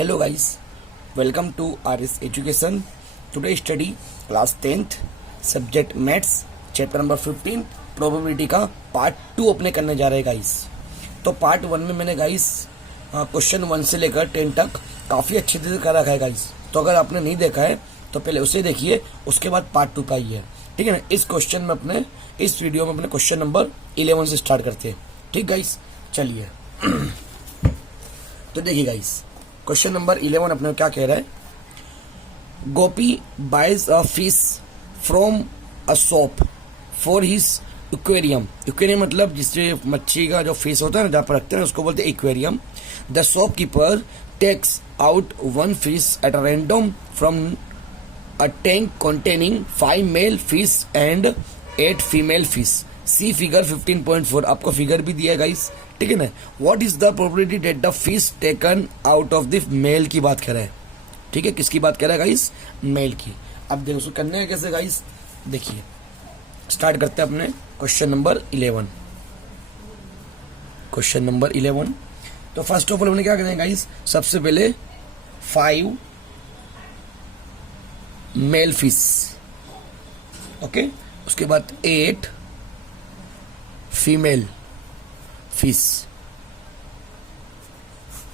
Hello guys, welcome to RS Education. Today study class 10th subject maths chapter number 15 probability का part 2 अपने करने जा रहे हैं गाइस। तो पार्ट 1 में मैंने गाइस क्वेश्चन 1 से लेकर 10 तक काफ़ी अच्छे से कर रखा है गाइस। तो अगर आपने नहीं देखा है तो पहले उसे देखिए, उसके बाद पार्ट 2 का ही है, ठीक है ना। इस वीडियो में अपने क्वेश्चन नंबर 11 से स्टार्ट करते हैं, ठीक गाइस। चलिए तो देखिए गाइस, क्वेश्चन नंबर 11 अपने क्या कह रहा है। Gopi buys a fish from a shop for his aquarium. Aquarium मतलब जिससे मच्छी का जो फिश होता है ना, जहाँ पर रखते हैं उसको बोलते हैं aquarium. The shopkeeper takes out one fish at a random from a tank containing 5 male fish and 8 female fish. See figure 15.4। आपको फिगर भी दिया है गाइस, ठीक है ना। What is the probability that the fish taken out of the male की बात कर रहा है, ठीक है। किसकी बात कर रहा है गाइस? मेल की। अब देखो उसको करने हैं कैसे गाइस, देखिए स्टार्ट करते हैं अपने क्वेश्चन नंबर 11। क्वेश्चन नंबर 11, तो फर्स्ट ऑफ ऑल हमने क्या करेंगे गाइस, सबसे पहले 5 मेल फिश, ओके। उसके बाद 8 फीमेल फिश,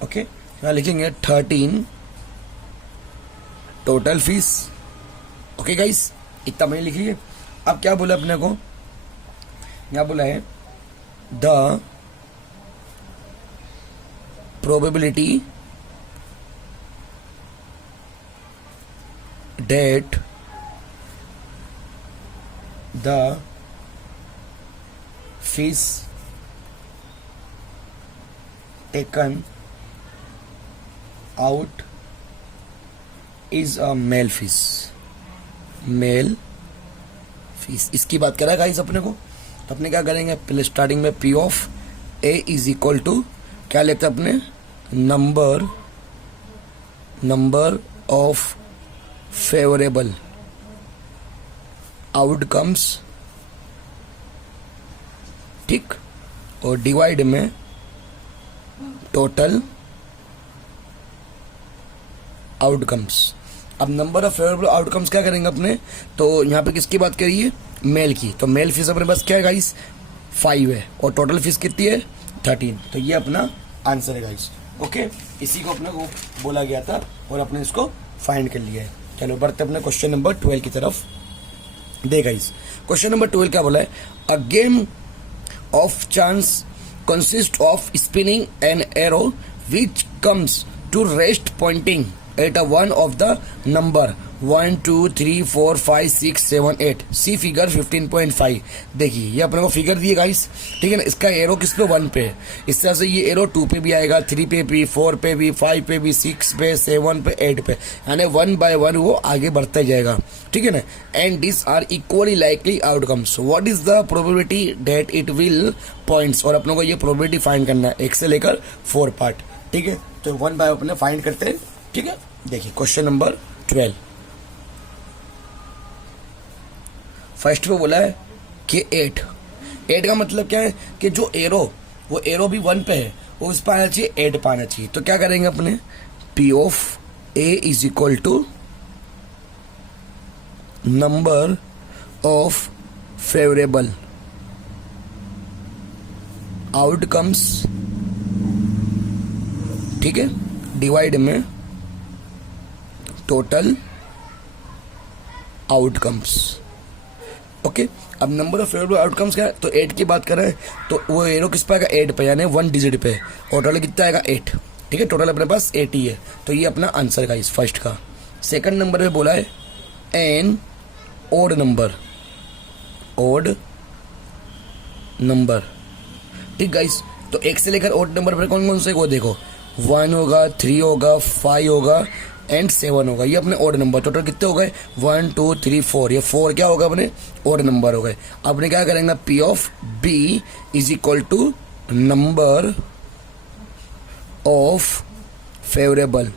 ओके। यहाँ लिखेंगे 13 टोटल फिश, ओके गाइस। इतना मैंने लिखिए। अब क्या बोला अपने को, यहाँ बोला है the probability that the fish taken out is a male fish। Male fish इसकी बात करा गाइस अपने को। तो अपने क्या करेंगे, पहले स्टार्टिंग में P of A is equal to क्या लेते हैं अपने, नंबर ऑफ फेवरेबल आउटकम्स, ठीक, और डिवाइड में टोटल आउटकम्स। अब नंबर ऑफ फेवरेबल आउटकम्स क्या करेंगे अपने, तो यहाँ पे किसकी बात करिए, मेल की। तो मेल फिश अपने पास क्या है गाइस, 5 है, और टोटल फिश कितनी है, 13। तो ये अपना आंसर है गाइस, ओके। इसी को अपने को बोला गया था और अपने इसको फाइंड कर लिया है। चलो बढ़ते अपने क्वेश्चन नंबर 12 की तरफ। दे गाइस, क्वेश्चन नंबर 12 क्या बोला है, a game of chance consist of spinning an arrow which comes to rest pointing at a one of the number 1 2 3 4 5 6 7 8। See figure 15.5। देखिए ये अपने को फिगर दिए गाइस, ठीक है ना। इसका एरो किस पे, 1 पे। इस तरह से ये एरो 2 पे भी आएगा, 3 पे भी, 4 पे भी, 5 पे भी, 6 पे, 7 पे, 8 पे, यानी 1 बाय 1 वो आगे बढ़ता जाएगा, ठीक है ना। And this are equally likely outcomes. What is the probability that it will points. और अपने को ये प्रोबेबिलिटी फाइंड करना है 1 से लेकर 4 पार्ट, ठीक है। तो 1 बाय अपने फाइंड करते हैं, ठीक है। देखिए क्वेश्चन नंबर 12, फर्स्ट पे बोला है कि 8 का मतलब क्या है कि जो एरो, वो एरो भी 1 पे है, वो उस पर आना चाहिए 8 पे आना चाहिए। तो क्या करेंगे अपने, P of A is equal to number of favourable outcomes, ठीक है, डिवाइड में टोटल आउटकम्स, ओके। अब नंबर ऑफ फेवरेबल आउटकम्स क्या है, तो 8 की बात कर रहे हैं, तो वो एरो किस पे आएगा, 8 पे, यानी 1 डिजिट पे, और टोटल कितना आएगा, 8, ठीक है। टोटल अपने पास 8 ही है। तो ये अपना आंसर का इस फर्स्ट का। सेकंड नंबर पे बोला है एन ओड नंबर, ठीक गाइस। तो 1 से लेकर ओड नंबर पर कौन कौन से, वो देखो 1 होगा, 3 होगा, 5 होगा एंड 7 होगा। ये अपने ओड नंबर टोटल कितने हो गए, 1 2 3 4। ये 4 क्या होगा अपने, ओड नंबर हो गए। अपने क्या करेंगे, P of B is equal to number of favourable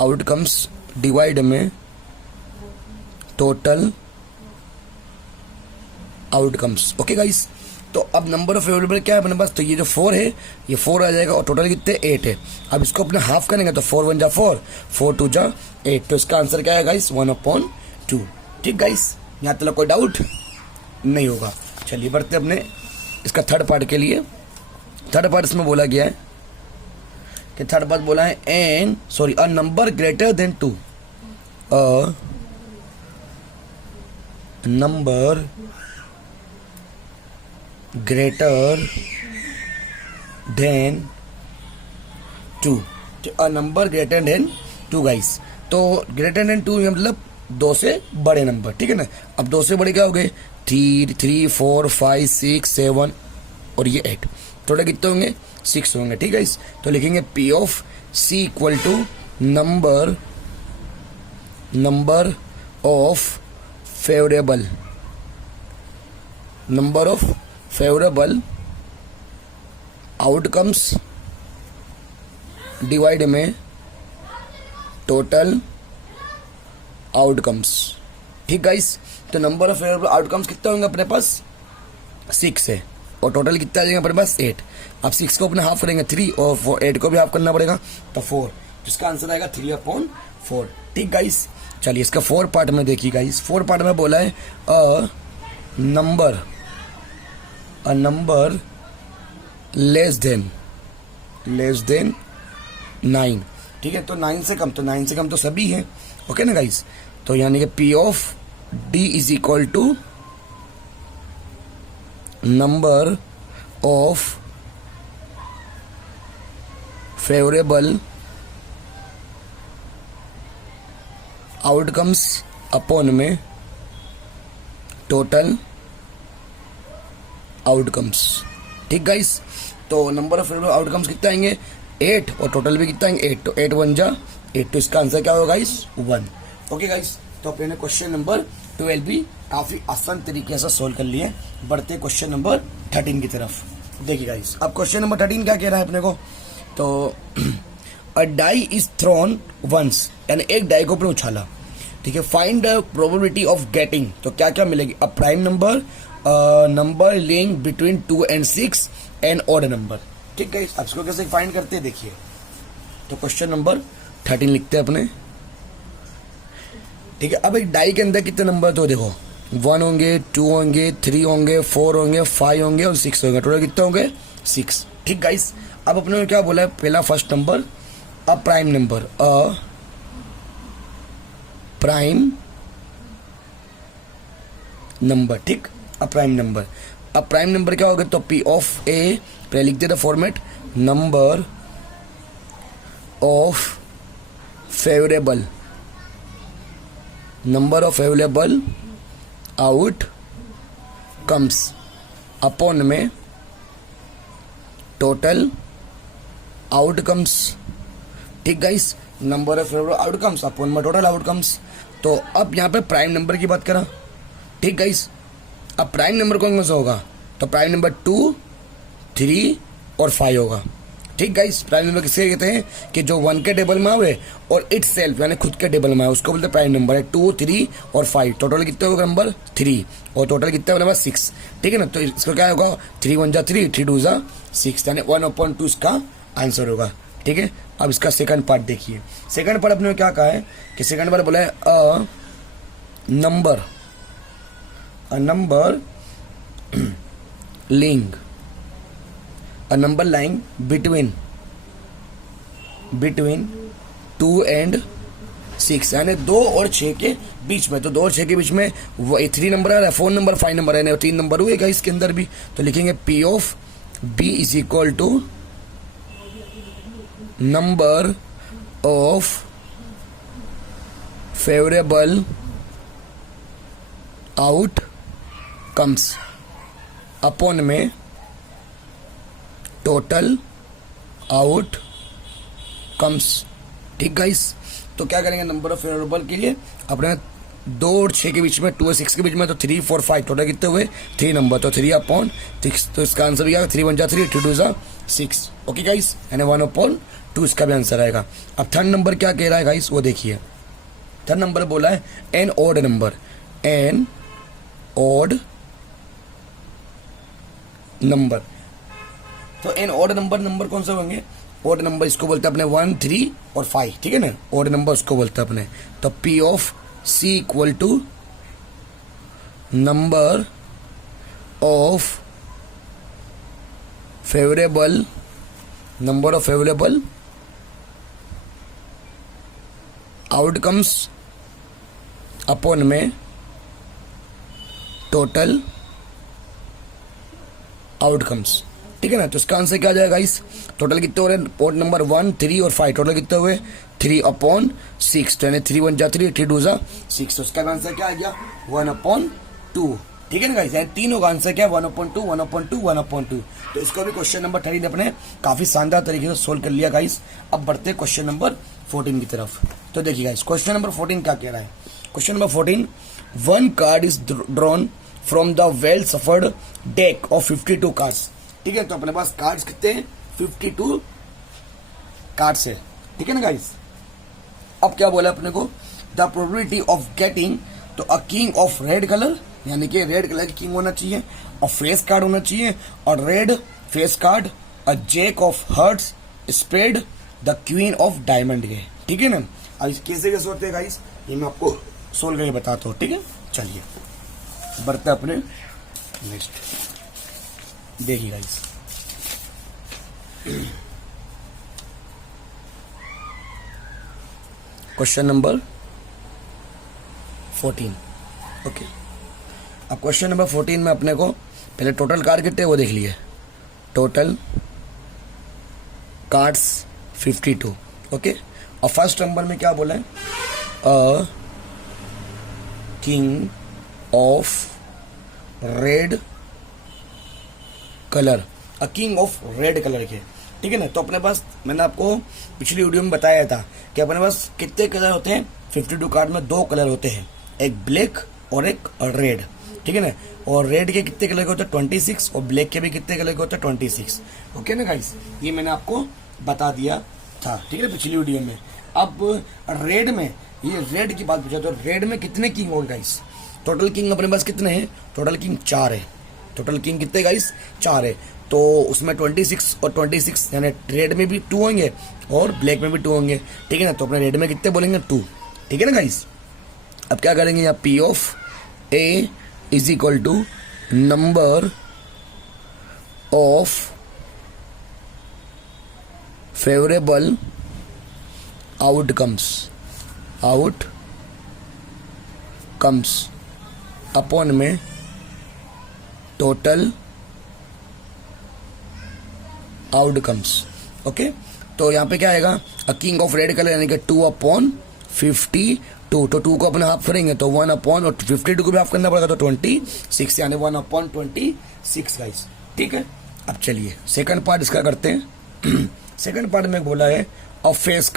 outcomes divide में टोटल आउटकम्स, ओके गाइस। तो अब नंबर ऑफ फेवरेबल क्या है अपने पास, तो ये जो 4 है ये 4 आ जाएगा और टोटल कितने 8 है। अब इसको अपने हाफ करेंगे तो 4 1 जा 4, 4 2 जा 8, तो इसका आंसर क्या है गाइस 1/2। ठीक गाइस, यहाँ तक कोई डाउट नहीं होगा। चलिए बढ़ते अपने इसका थर्ड पार्ट के लिए। थर्ड पार्ट इसमें बोला गया है कि थर्ड पार्ट बोला है a number greater than 2, a number greater than 2, a number greater than 2 guys. तो ग्रेटर देन 2 मतलब 2 से बड़े नंबर, ठीक है ना। अब 2 से बड़े क्या हो गए 3 3 4 5 6 7 और ये 8, टोटल कितने होंगे 6 होंगे। ठीक है गाइस, तो लिखेंगे P of C equal to number of favourable outcomes divide में टोटल आउटकम्स। ठीक गाइस, तो नंबर ऑफ फेवरेबल आउटकम्स कितने होंगे अपने पास 6 है और टोटल कितना आ जाएगा अपने पास 8। अब 6 को अपने हाफ करेंगे 3 और 8 को भी हाफ करना पड़ेगा तो 4, जिसका आंसर आएगा 3/4। ठीक गाइस, चलिए इसका 4 पार्ट में देखिए गाइस। 4 पार्ट में बोला है अ नंबर लेस देन 9। ठीक है, तो 9 से कम, तो 9 से कम तो सभी है, ओके ना गाइस। तो यानी कि P of D is equal to number of favourable outcomes upon में टोटल आउटकम्स। ठीक गाइस, तो नंबर ऑफ फेवरेबल आउटकम्स कितना आएंगे 8 और टोटल भी कितना आएंगे 8, तो 8 1 जा 8, तो इसका आंसर क्या होगा गाइस 1। ओके गाइस, तो अपने क्वेश्चन नंबर 12 भी काफी आसान तरीके से सोल्व कर लिए। बढ़ते क्वेश्चन नंबर 13 की तरफ। देखिए गाइस, अब क्वेश्चन नंबर 13 क्या कह रहा है अपने को, तो अ डाई इज थ्रोन वंस, यानी एक डाई को अपने उछाला, ठीक है। Find the probability of getting, तो क्या क्या मिलेगी, a prime number, number link between 2 and 6 and odd number. ठीक है, अब इसको कैसे फाइंड करते हैं देखिए। तो क्वेश्चन नंबर 13 लिखते हैं अपने, ठीक है। अब एक डाई के अंदर कितने नंबर, तो देखो 1 होंगे, 2 होंगे, 3 होंगे, 4 होंगे, 5 होंगे और 6 होंगे, टोटल कितने होंगे 6। ठीक गाइस, अब अपने को क्या बोला है, पहला first number a prime number, ठीक, अ प्राइम नंबर क्या होगा, तो P ऑफ ए, पहले लिख देता format, number of favourable outcomes upon में टोटल आउटकम्स। ठीक guys, number of favourable outcomes upon में टोटल आउटकम्स। तो अब यहाँ पे प्राइम नंबर की बात करा, ठीक गाइस। अब प्राइम नंबर कौन कौन सा होगा, तो प्राइम नंबर 2, 3 और 5 होगा। ठीक गाइस, प्राइम नंबर किसके कहते हैं कि जो 1 के टेबल में आवे और इट सेल्फ यानी खुद के टेबल में आए, उसको बोलते हैं प्राइम नंबर है। 2, 3 और 5, टोटल कितने होगा नंबर 3 और टोटल कितना होगा 6। ठीक है ना, तो इसको क्या होगा 3 1 जा 3, 3 2 जा 6, यानी 1/2 इसका आंसर होगा। ठीक है, अब इसका सेकंड पार्ट देखिए। सेकंड पार्ट अपने क्या कहा है कि सेकंड पार्ट बोला है a number link, a number lying between 2 and 6, यानी 2 और 6 के बीच में। तो 2 और 6 के बीच में 3 नंबर आ रहा है, 4 नंबर 5 नंबर है, 3 नंबर हुएगा इसके अंदर भी। तो लिखेंगे P of B is equal to number of favourable outcomes upon में टोटल आउट कम्स। ठीक गाइस, तो क्या करेंगे नंबर ऑफ फेवरेबल के लिए अपने 2 और 6 के बीच में, 2 और 6 के बीच में, तो 3 4 5 टोटल कितने हुए 3 नंबर, तो 3/6, तो इसका आंसर भी आएगा 3 1 जा 3, 3 2 जा 6। ओके गाइस, यानी 1/2 इसका भी आंसर आएगा। अब थर्ड नंबर क्या कह रहा है गाइस वो देखिए। थर्ड नंबर बोला है एन ऑड नंबर। तो इन ऑड नंबर कौन से होंगे? ऑड नंबर इसको बोलते हैं अपने 1, 3 और 5, ठीक है ना, ऑड नंबर उसको बोलते हैं अपने। तो P of C equal to number of favourable outcomes upon में टोटल आउटकम्स, ठीक है ना। तो इसका आंसर क्या आ जाएगा गाइस? टोटल कितने हो रहे हैं? पोर्ट नंबर 1, 3 और 5, टोटल कितने हुए? 3/6। तो यानी 3 1 जा 3, 3 2 जा 6। तो इसका आंसर क्या आ गया? 1/2, ठीक है ना गाइस। यानी तीनों का आंसर क्या है? 1/2, 1/2, 1/2। तो इसको भी क्वेश्चन नंबर 13 अपने काफी शानदार तरीके से सोल्व कर लिया गाइस। अब बढ़ते हैं क्वेश्चन नंबर 14 की तरफ। तो देखिए गाइस, क्वेश्चन नंबर 14 क्या कह रहा है? Question number 14, one card is drawn from the well suffered deck of 52 cards, ठीक है। तो अपने पास कार्ड्स कितने हैं? 52 कार्ड्स है, ठीक है ना गाइस। अब क्या बोला अपने को? द प्रोबेबिलिटी ऑफ गेटिंग, तो अ किंग ऑफ रेड कलर, यानी कि रेड कलर की किंग होना चाहिए और फेस कार्ड होना चाहिए, और red face card, a jack of hearts spread, the queen of diamond के, ठीक है ना। अब कैसे होते हैं गाइस, ये मैं आपको सोल्व करके बताता हूँ, ठीक है। चलिए बढ़ते अपने नेक्स्ट। देखिए गाइस, क्वेश्चन नंबर 14, ओके। अब क्वेश्चन नंबर 14 में अपने को पहले टोटल कार्ड कितने वो देख लिए। Total cards 52, okay. और फर्स्ट नंबर में क्या बोला है? अ king of red colour, a king of red colour के, ठीक है ना। तो अपने पास मैंने आपको पिछली वीडियो में बताया था कि अपने पास कितने कलर होते हैं? 52 कार्ड में 2 कलर होते हैं, एक ब्लैक और एक रेड, ठीक है ना। और रेड के कितने कलर के होते हैं? 26, और ब्लैक के भी कितने कलर के होते हैं? 26, ओके ना गाइस। ये मैंने आपको बता दिया था, ठीक है, पिछली वीडियो में। अब रेड में, ये रेड की बात पूछा तो रेड में कितने किंग हो गाइस? टोटल किंग अपने पास कितने हैं? टोटल किंग 4 है। टोटल किंग कितने गाइस? 4 है। तो उसमें 26 और 26, यानी रेड में भी 2 होंगे और ब्लैक में भी 2 होंगे, ठीक है ना। तो अपने रेड में कितने बोलेंगे? 2, ठीक है ना गाइस। अब क्या करेंगे यहाँ? P of A is equal to number of favourable outcomes upon में टोटल आउटकम्स, ओके। तो यहाँ पे क्या आएगा? A king of red colour, यानी कि 2/52। तो 2 को अपने हाफ करेंगे तो 1/, और 52 को भी हाफ करना पड़ेगा तो 26, यानी 1/26 गाइस, ठीक है। अब चलिए सेकंड पार्ट इसका करते हैं। सेकंड पार्ट में बोला है अ फेस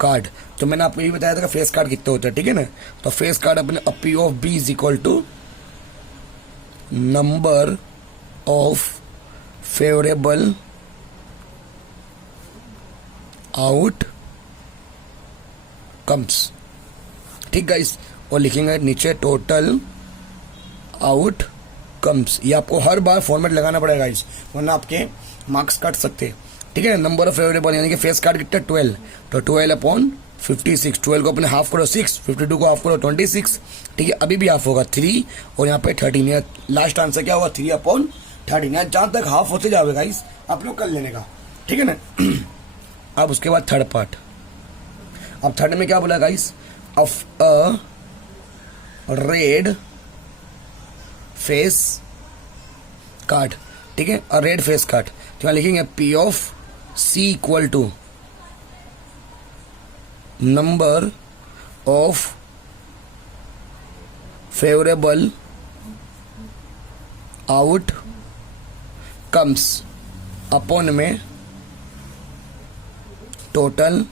कार्ड, तो मैंने आपको ये बताया था कि फेस कार्ड कितने होते हैं, ठीक है ना। तो फेस कार्ड अपने P of B is equal to number of favourable outcomes, ठीक गाइस। और लिखेंगे नीचे टोटल आउटकम्स। ये आपको हर बार फॉर्मेट लगाना पड़ेगा गाइस, वरना आपके मार्क्स कट सकते हैं, ठीक है। नंबर ऑफ फेवरेबल, यानी कि फेस कार्ड कितना? 12, तो 12/56। 12 को अपने हाफ करो 6, 52 को हाफ करो 26, ठीक है। अभी भी हाफ होगा 3, और यहाँ पे 13। लास्ट आंसर क्या होगा? 3/13। जहां तक हाफ होते जाओगे गाइस आप लोग कर लेने का, ठीक है ना। अब उसके बाद थर्ड पार्ट। अब थर्ड में क्या बोला guys? Of a red face card, ठीक है, अ रेड फेस कार्ड। तो यहाँ लिखेंगे P of C equal to number of favourable outcomes upon में टोटल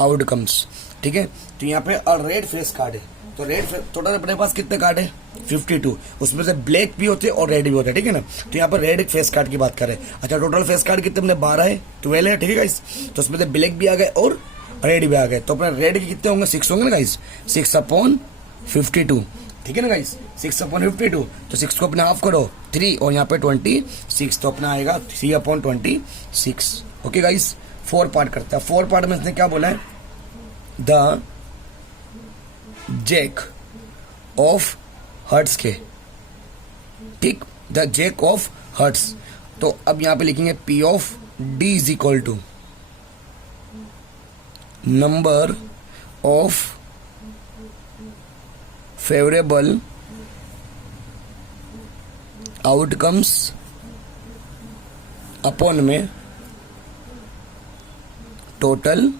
आउटकम्स, ठीक है। तो यहाँ पे रेड फेस कार्ड है, तो रेड टोटल अपने पास कितने कार्ड है? 52। उसमें से ब्लैक भी होते हैं और रेड भी होते हैं, ठीक है ना। तो यहाँ पर रेड फेस कार्ड की बात करें। अच्छा, टोटल फेस कार्ड कितने? अपने 12 है, 12 है, ठीक है गाइस। तो उसमें से ब्लैक भी आ गए और रेड भी आ गए, तो अपने रेड के कितने होंगे? 6 होंगे ना गाइस। 6/52, ठीक है ना गाइस, 6/52, तो 6 को अपने हाफ करो 3 और यहाँ पे 26, तो अपना आएगा 3/26। ओके गाइस, 4 पार्ट करता है। 4 पार्ट में इसने क्या बोला है, द जैक ऑफ हर्ट्स के, ठीक, द जैक ऑफ हर्ट्स। तो अब यहां पे लिखेंगे P of D is equal to number of favourable outcomes upon में टोटल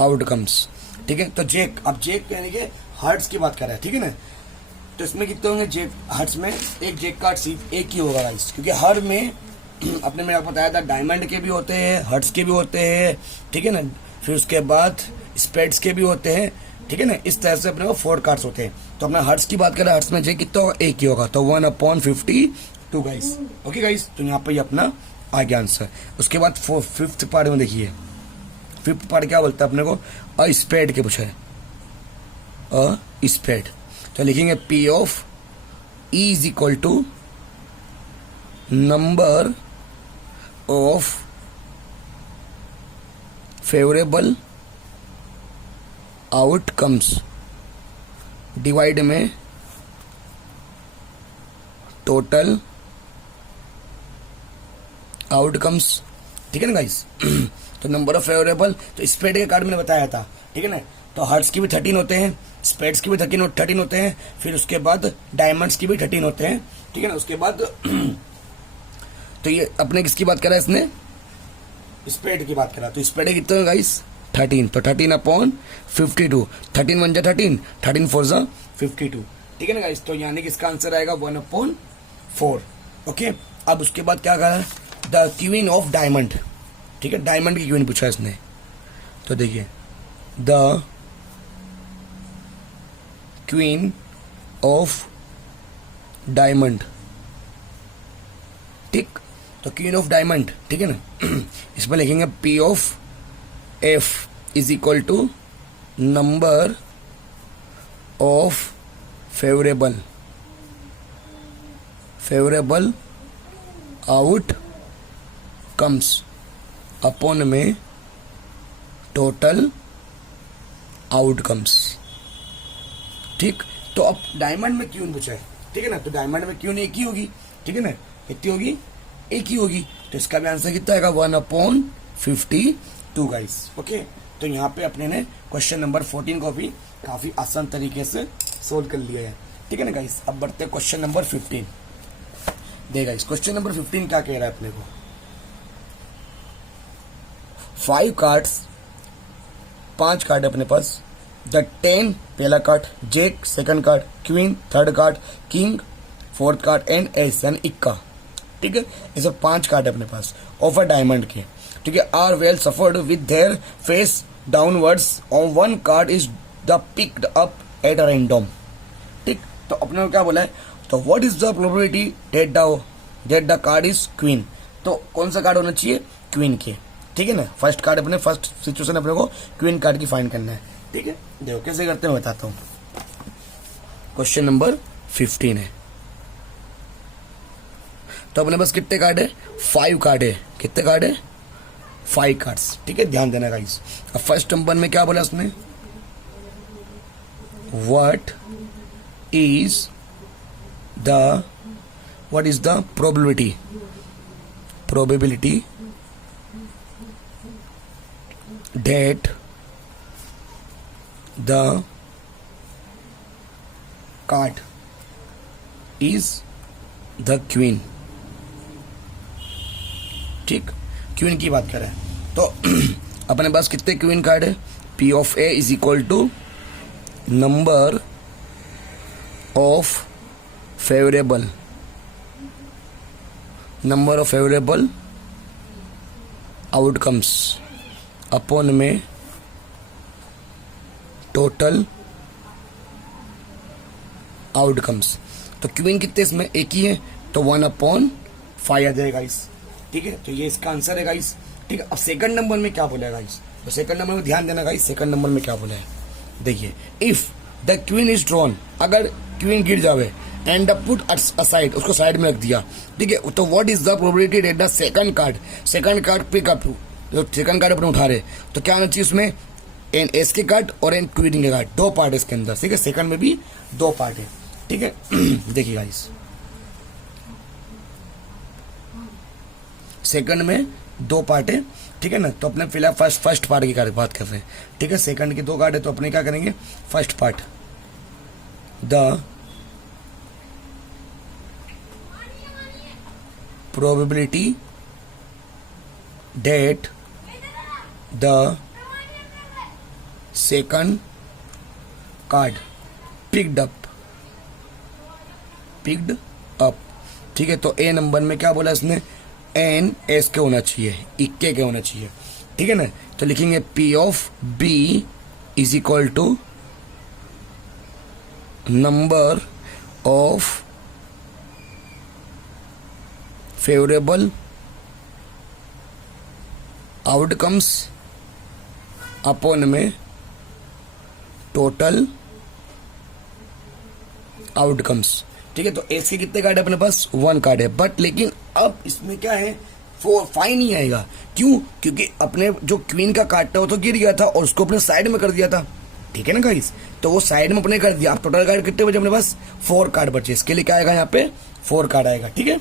आउटकम्स। ठीक है, तो जेक, अब जेक यानी कि हर्ट्स की बात कर रहा है, ठीक है ना। तो इसमें कितने होंगे जेक हर्ट्स में, एक जेक का सिर्फ एक ही होगा गाइस, क्योंकि हर में अपने में आपको बताया था डायमंड के भी होते हैं, हर्ट्स के भी होते हैं, ठीक है ना, फिर उसके बाद स्प्रेड्स के भी होते हैं, ठीक है ना। इस तरह से अपने को 4 कार्ड्स होते हैं। तो अपना हर्ट्स की बात करें, हर्ट्स में जेक कितना होगा, एक ही होगा, तो 1/52 गाइस। ओके गाइस, तो यहाँ पे अपना आ गया आंसर। उसके बाद 5th पार्ट में देखिए, 5th पार्ट क्या बोलता है अपने को, अ स्प्रेड के पूछा है, अ स्प्रेड। तो लिखेंगे P of E is equal to number of favourable outcomes divide में टोटल आउटकम्स, ठीक है ना गाइस। तो नंबर ऑफ फेवरेबल, तो स्प्रेड के कार्ड मैंने बताया था, ठीक है ना। तो हर्ट्स की भी 13 होते हैं, स्प्रेड्स की भी 13 होते हैं, फिर उसके बाद डायमंड्स की भी 13 होते हैं, ठीक है ना। उसके बाद तो ये अपने किसकी बात करा है इसने, स्प्रेड की बात करा। तो स्प्रेड कितने हैं गाइस, 13, तो 13/52, 13 1 13, 13 4 52, ठीक है ना गाइस। तो यानी कि इसका आंसर आएगा 1/4। ओके, अब उसके बाद क्या कहा, द क्वीन ऑफ डायमंड, ठीक है, डायमंड की क्वीन पूछा इसने। तो देखिए, द क्वीन ऑफ डायमंड, ठीक, तो क्वीन ऑफ डायमंड, ठीक है ना। इसमें लिखेंगे P of F is equal to number of favourable outcomes upon में टोटल आउटकम्स, ठीक। तो अब डायमंड में क्यून पूछा है, ठीक है ना, तो डायमंड में क्यून एक ही होगी, ठीक है ना, कितनी होगी, एक ही होगी। तो इसका भी आंसर कितना आएगा, 1/52 गाइस। ओके, तो यहाँ पे अपने ने क्वेश्चन नंबर 14 को भी काफी आसान तरीके से सोल्व कर लिया है, ठीक है ना गाइस। अब बढ़ते हैं क्वेश्चन नंबर 15। देखिए गाइस, क्वेश्चन नंबर 15 क्या कह रहा है अपने को, 5 कार्ड्स, 5 कार्ड है अपने पास, द 10 पहला card, Jake second card, queen third card, king fourth card and S यानी इक्का, ठीक है। ये सब 5 कार्ड है अपने पास ऑफ अ डायमंड के, ठीक है। Are well suffered with their face downwards on one card is the picked up at random, ठीक। तो अपने को क्या बोला है, तो what is the probability that the card is queen. तो कौन सा कार्ड होना चाहिए, क्वीन के, ठीक है ना। फर्स्ट कार्ड अपने, फर्स्ट सिचुएशन अपने को क्वीन कार्ड की फाइंड करना है, ठीक है। देखो कैसे करते हैं बताता हूं। क्वेश्चन नंबर 15 है, तो अपने पास कितने कार्ड है, 5 कार्ड है। कितने कार्ड है, 5 कार्ड्स, ठीक है, ध्यान देना गाइस। अब फर्स्ट नंबर में क्या बोला उसने, what is the probability that the card is the queen, ठीक, क्वीन की बात कर रहे हैं। तो अपने पास कितने क्वीन कार्ड है, P of A is equal to number of favourable outcomes upon में टोटल आउटकम्स। तो क्वीन कितने इसमें, एक ही है, तो 1/5 आ जाएगा गाइस, ठीक है। तो ये इसका आंसर है गाइस, ठीक है। अब सेकंड नंबर में क्या बोला है गाइस, तो सेकंड नंबर में ध्यान देना गाइस, सेकंड नंबर में क्या बोला है, देखिए, if the queen is drawn, अगर क्वीन गिर जावे, एंड द पुट असाइड, उसको साइड में रख दिया, ठीक है, तो what is the probability that the second card pick up, जो सेकंड कार्ड अपने उठा रहे, तो क्या होना चाहिए उसमें, एन एस के कार्ड और एन क्वीन के कार्ड, दो पार्ट है इसके अंदर, ठीक है, सेकंड में भी दो पार्ट है, ठीक है। देखिए गाइस, सेकंड में दो पार्ट है, ठीक है ना, तो अपने फिलहाल फर्स्ट पार्ट की बात कर रहे हैं, ठीक है, सेकंड के दो कार्ड है तो अपने क्या करेंगे, first part, the probability that the second card picked up, ठीक है, तो ए नंबर में क्या बोला इसने, एन एस के होना चाहिए, इक्के के होना चाहिए, ठीक है ना, तो लिखेंगे P of B is equal to number of favourable outcomes upon में टोटल आउटकम्स, ठीक है, तो एस के कितने कार्ड है अपने पास, 1 कार्ड है, बट लेकिन अब इसमें क्या है, 5 नहीं आएगा, क्यों, क्योंकि अपने जो क्वीन का कार्ड था वो तो गिर गया था और उसको अपने साइड में कर दिया था, ठीक है ना गाइस, तो वो साइड में अपने कर दिया, अब टोटल कार्ड कितने बचे अपने पास, 4 कार्ड बचे, इसके लिए क्या आएगा यहाँ पे 4 कार्ड आएगा, ठीक है।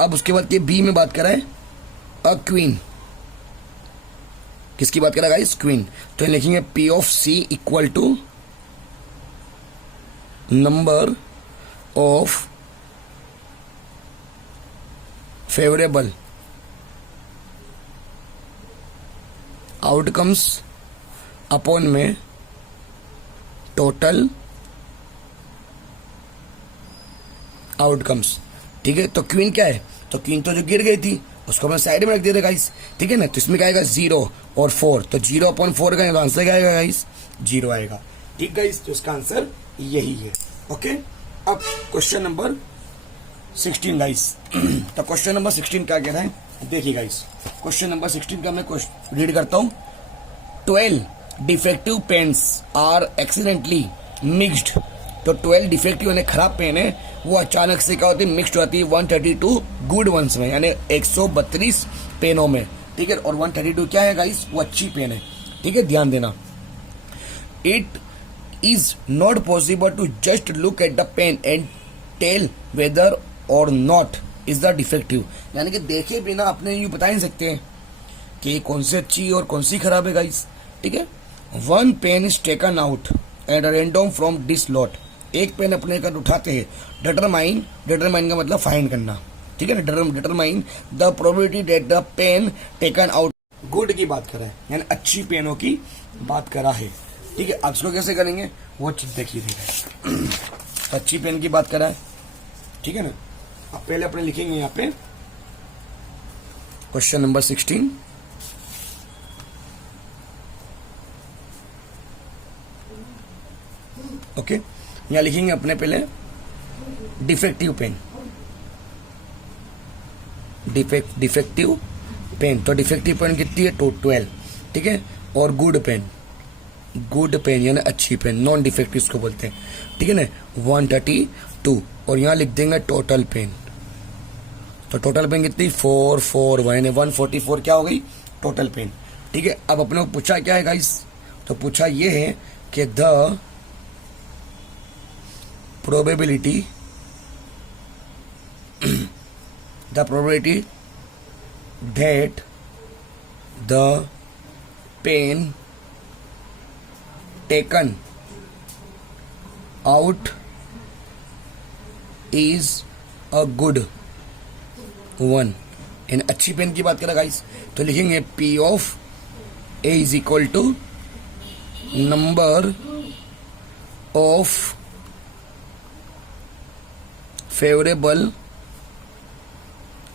अब उसके बाद के बी में बात करा है अ क्वीन, किसकी बात करा गाइस, क्वीन, तो लिखेंगे P of C equal to number of favourable outcomes upon में टोटल आउटकम्स, ठीक है, तो क्वीन क्या है, तो क्वीन तो जो गिर गई थी उसको हमने साइड में रख दिया था गाइस, ठीक है ना, तो इसमें क्या आएगा 0 और 4, तो 0/4 का आंसर क्या आएगा गाइस, 0 आएगा, ठीक गाइस, तो इसका आंसर यही है, ओके। अब क्वेश्चन नंबर 16 गाइस, तो क्वेश्चन नंबर 16 क्या कह रहा है, देखिए गाइस, क्वेश्चन नंबर 16 का मैं रीड करता हूं, 12 defective pens are accidentally mixed, तो 12 डिफेक्टिव यानी खराब पेन है वो अचानक से क्या होती है, मिक्स्ड होती है 132 गुड वंस में, यानी 132 पेनों में, ठीक है, और 132 क्या है गाइस, वो अच्छी पेन है, ठीक है, ध्यान देना। It is not possible to just look at the pen and tell whether or not is the defective, यानी कि देखे बिना अपने यूं बता नहीं सकते हैं कि कौन सी अच्छी और कौन सी खराब है गाइस, ठीक है। 1 pen is taken out and random from this lot, एक पेन अपने कर उठाते हैं, डिटरमाइन का मतलब फाइंड करना, ठीक है ना, determine the probability that the pen taken out, good की बात करा है, यानी अच्छी पेनों की बात करा है, ठीक है। अब इसको कैसे करेंगे वो चीज देखिए, अच्छी पेन की बात करा है, ठीक है ना। अब पहले अपने लिखेंगे यहाँ पे क्वेश्चन नंबर 16, ओके, यहां लिखेंगे अपने पहले डिफेक्टिव पेन, डिफेक्टिव पेन, तो डिफेक्टिव पेन कितनी है, 12, ठीक है, और गुड पेन यानी अच्छी पेन, नॉन डिफेक्टिव इसको बोलते हैं, ठीक है ना, 132, और यहां लिख देंगे टोटल पेन, तो टोटल पेन कितनी 441 यानी 144 क्या हो गई टोटल पेन, ठीक है। अब अपने को पूछा क्या है गाइस, तो पूछा ये है कि the probability that the pen taken out is a good one, इन अच्छी पेन की बात करें गाइस, तो लिखेंगे P of A is equal to number of favourable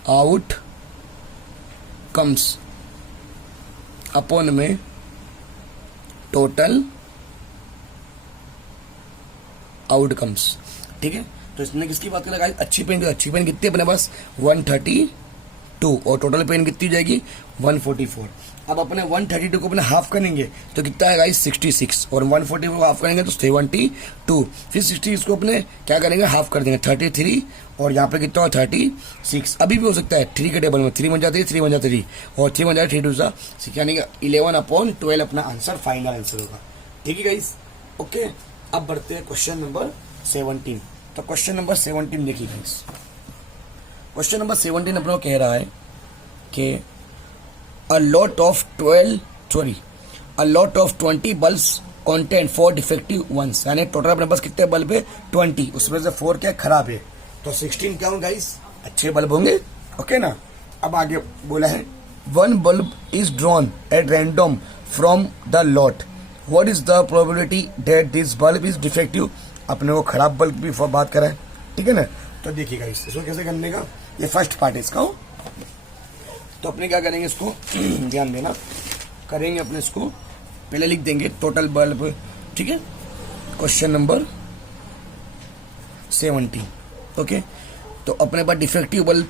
outcomes upon में टोटल आउटकम्स, ठीक है। तो इसने किसकी बात करें गाइस, अच्छी पेन, अच्छी पेन कितनी है अपने पास 132 2 और टोटल पेन कितनी हो जाएगी 144। अब अपने 132 को अपने हाफ करेंगे तो कितना आएगा 66 और 144 को हाफ करेंगे तो 72। फिर 66 को अपने क्या करेंगे हाफ कर देंगे 33 और यहाँ पे कितना होगा 36। अभी भी हो सकता है 3 के टेबल में 3 बन जाती है 3 बन जाती है और 3 बन जाती है 3 2 6 यानी कि 11/12 अपना आंसर फाइनल आंसर होगा। ठीक है गाइस ओके। अब बढ़ते हैं क्वेश्चन नंबर 17। तो क्वेश्चन नंबर 17 देखिए गाइस। क्वेश्चन नंबर 17 अपना कह रहा है कि a lot of 20 bulbs contain 4 defective ones, यानी टोटल अपने पास कितने बल्ब है 20, उसमें से 4 क्या खराब है। तो 16 क्या होंगे गाइस अच्छे बल्ब होंगे ओके ना। अब आगे बोला है 1 bulb is drawn at random from the lot, what is the probability that this bulb is defective। अपने को खराब बल्ब भी बात करा है ठीक है ना। तो देखिए गाइस इसको कैसे करने का, ये फर्स्ट पार्ट है इसका। तो अपने क्या करेंगे इसको ध्यान देना करेंगे अपने इसको पहले लिख देंगे टोटल बल्ब ठीक है। Question number 17 okay. तो अपने पास डिफेक्टिव बल्ब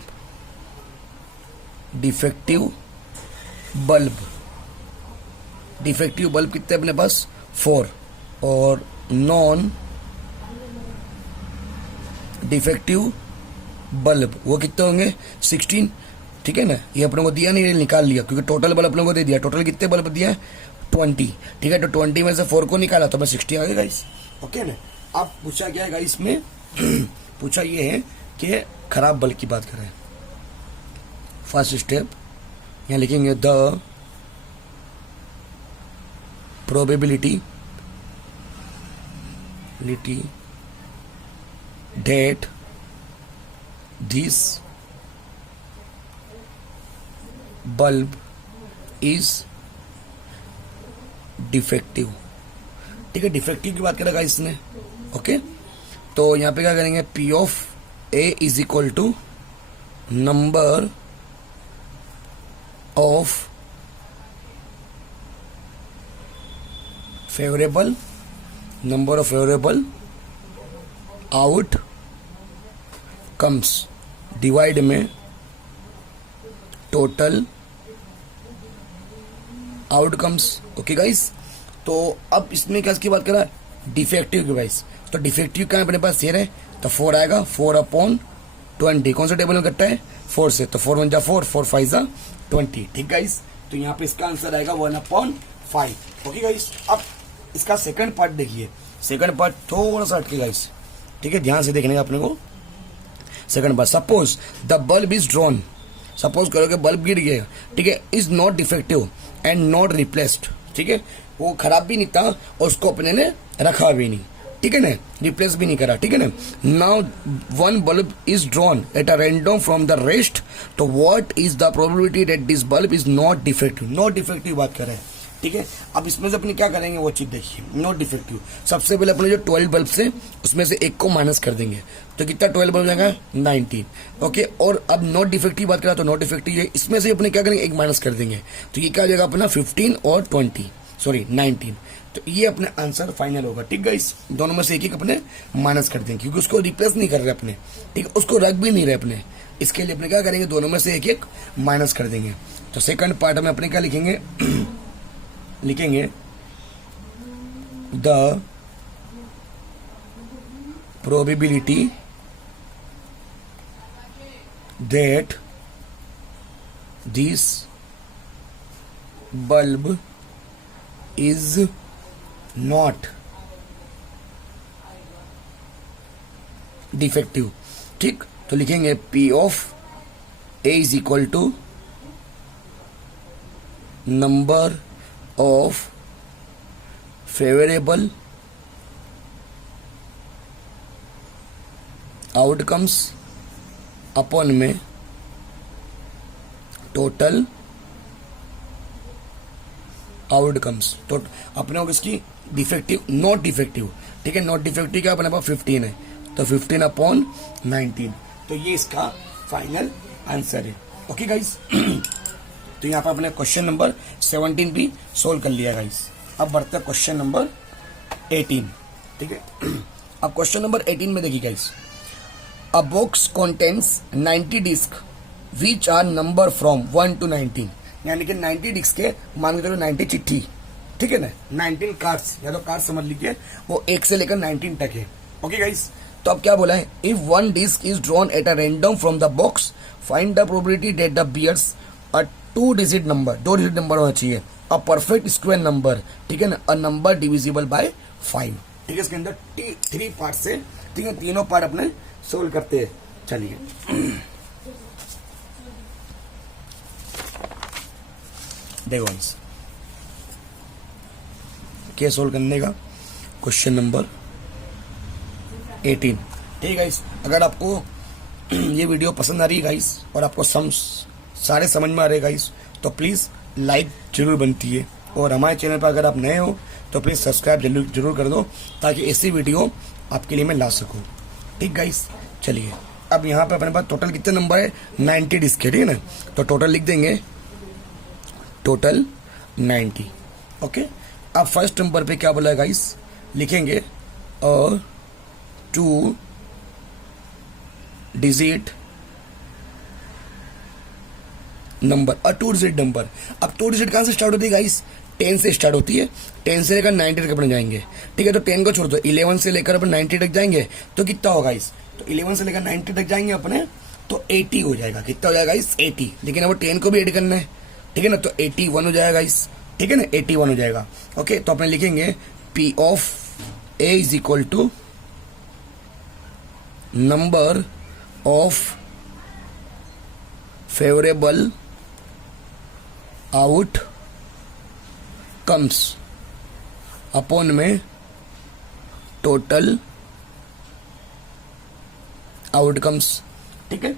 कितने अपने पास 4 और नॉन डिफेक्टिव बल्ब वो कितने होंगे 16 ठीक है ना। ये अपने को दिया नहीं निकाल लिया क्योंकि टोटल बल्ब अपने को दे दिया। टोटल कितने बल्ब दिया है 20 ठीक है। तो 20 में से 4 को निकाला तो मैं 60 आ गया गाइस ओके ना। अब पूछा क्या है गाइस में पूछा ये है कि खराब बल्ब की बात करें। फर्स्ट स्टेप यहाँ लिखेंगे the probability that this bulb is defective ठीक है। डिफेक्टिव की बात करेगा इसने ओके। तो यहाँ पे क्या करेंगे P of A is equal to number of favourable outcomes divide में टोटल आउटकम्स ओके गाइस। तो अब इसमें क्या की बात करा डिफेक्टिव की गाइस। तो डिफेक्टिव क्या है अपने पास 4 है तो 4 आएगा 4/20। कौन सा टेबल में कटता है 4 से तो 4 1 जा 4 4 5 जा 20 ठीक गाइस। तो यहाँ पे इसका आंसर आएगा 1/5 ओके गाइस। अब इसका सेकंड पार्ट देखिए। सेकंड पार्ट थोड़ा सा हटके गाइस ठीक है ध्यान से देखने का अपने को। Second part suppose the bulb is drawn. Suppose करो कि बल्ब गिर गया ठीक है is not defective and not replaced ठीक है। वो खराब भी नहीं था और उसको अपने ने रखा भी नहीं ठीक है ना रिप्लेस भी नहीं करा ठीक है ना। Now 1 bulb is drawn at a random from the rest. तो what is the probability that this bulb is not defective बात कर रहे हैं ठीक है। अब इसमें से अपने क्या करेंगे वो चीज देखिए नॉट डिफेक्टिव। सबसे पहले अपने जो 12 बल्ब से उसमें से एक को माइनस कर देंगे तो कितना 12 बल्ब जाएगा 19 ओके। और अब नॉट डिफेक्टिव बात करा तो नॉट डिफेक्टिव है इसमें से अपने क्या करेंगे एक माइनस कर देंगे तो ये क्या हो जाएगा अपना 15 और 19। तो ये अपने आंसर फाइनल होगा ठीक है। इस दोनों में से एक अपने माइनस कर देंगे क्योंकि उसको रिप्लेस नहीं कर रहे अपने ठीक है उसको रख भी नहीं रहे अपने। इसके लिए अपने क्या करेंगे दोनों में से एक माइनस कर देंगे। तो सेकंड पार्ट में अपने क्या लिखेंगे the probability that this bulb is not defective ठीक। तो लिखेंगे P of A is equal to number of favourable outcomes upon में टोटल आउटकम्स। तो अपने को किसकी डिफेक्टिव नॉट डिफेक्टिव ठीक है। नॉट डिफेक्टिव क्या अपने पास 15 है तो 15/19। तो ये इसका फाइनल आंसर है ओके गाइस। तो यहाँ पर अपने क्वेश्चन नंबर 17 भी सोल्व कर लिया गाइस। अब बढ़ते हैं क्वेश्चन नंबर 18 ठीक है। अब क्वेश्चन नंबर 18 में देखिए guys a box contains 90 disc which are number from 1 to 19, यानी कि 90 डिस्क के मान के चलो 90 चिट्ठी, ठीक है ना, 19 कार्ड्स या तो कार्ड समझ लीजिए, वो 1 से लेकर 19 तक है। ओके गाइस, तो अब क्या बोला है, if one disc is drawn at a random from the box find the probability that the bears a 2 digit number, 2 digit number होना चाहिए, अ परफेक्ट स्क्वायर नंबर, ठीक है ना, अ नंबर डिविजिबल बाय 5, ठीक है। इसके अंदर 3 पार्ट से, ठीक है, तीनों पार्ट अपने सोल्व करते हैं। चलिए देखो क्या सोल्व करने का, क्वेश्चन नंबर 18, ठीक है गाइस। अगर आपको ये वीडियो पसंद आ रही है गाइस और आपको सारे समझ में आ रहे हैं गाइस, तो प्लीज लाइक जरूर बनती है, और हमारे चैनल पर अगर आप नए हो तो प्लीज सब्सक्राइब जरूर कर दो, ताकि ऐसी वीडियो आपके लिए मैं ला सकूं, ठीक गाइस। चलिए अब यहाँ पे अपने पास टोटल कितने नंबर है, 90 डिस्क है, ठीक है ना, तो टोटल लिख देंगे, टोटल 90। ओके, अब फर्स्ट नंबर पे क्या बोला है गाइस, लिखेंगे 2 डिजिट नंबर, 2 डिजिट नंबर। अब 2 डिजिट कहां से स्टार्ट होती है गाइस, 10 से स्टार्ट होती है, 10 से लेकर 90 तक अपन जाएंगे, ठीक है। तो 10 को छोड़ दो, 11 से लेकर अपन 90 तक जाएंगे, तो कितना होगा गाइस, तो 11 से लेकर 90 तक जाएंगे अपने, तो 80 हो जाएगा। कितना हो जाएगा गाइस, 80, लेकिन अब 10 को भी ऐड करना है, ठीक है ना, तो 81 हो जाएगा गाइस, ठीक है ना, 81 हो जाएगा। ओके, तो अपने लिखेंगे P of A is equal to number of favourable outcomes upon में टोटल आउटकम्स, ठीक है।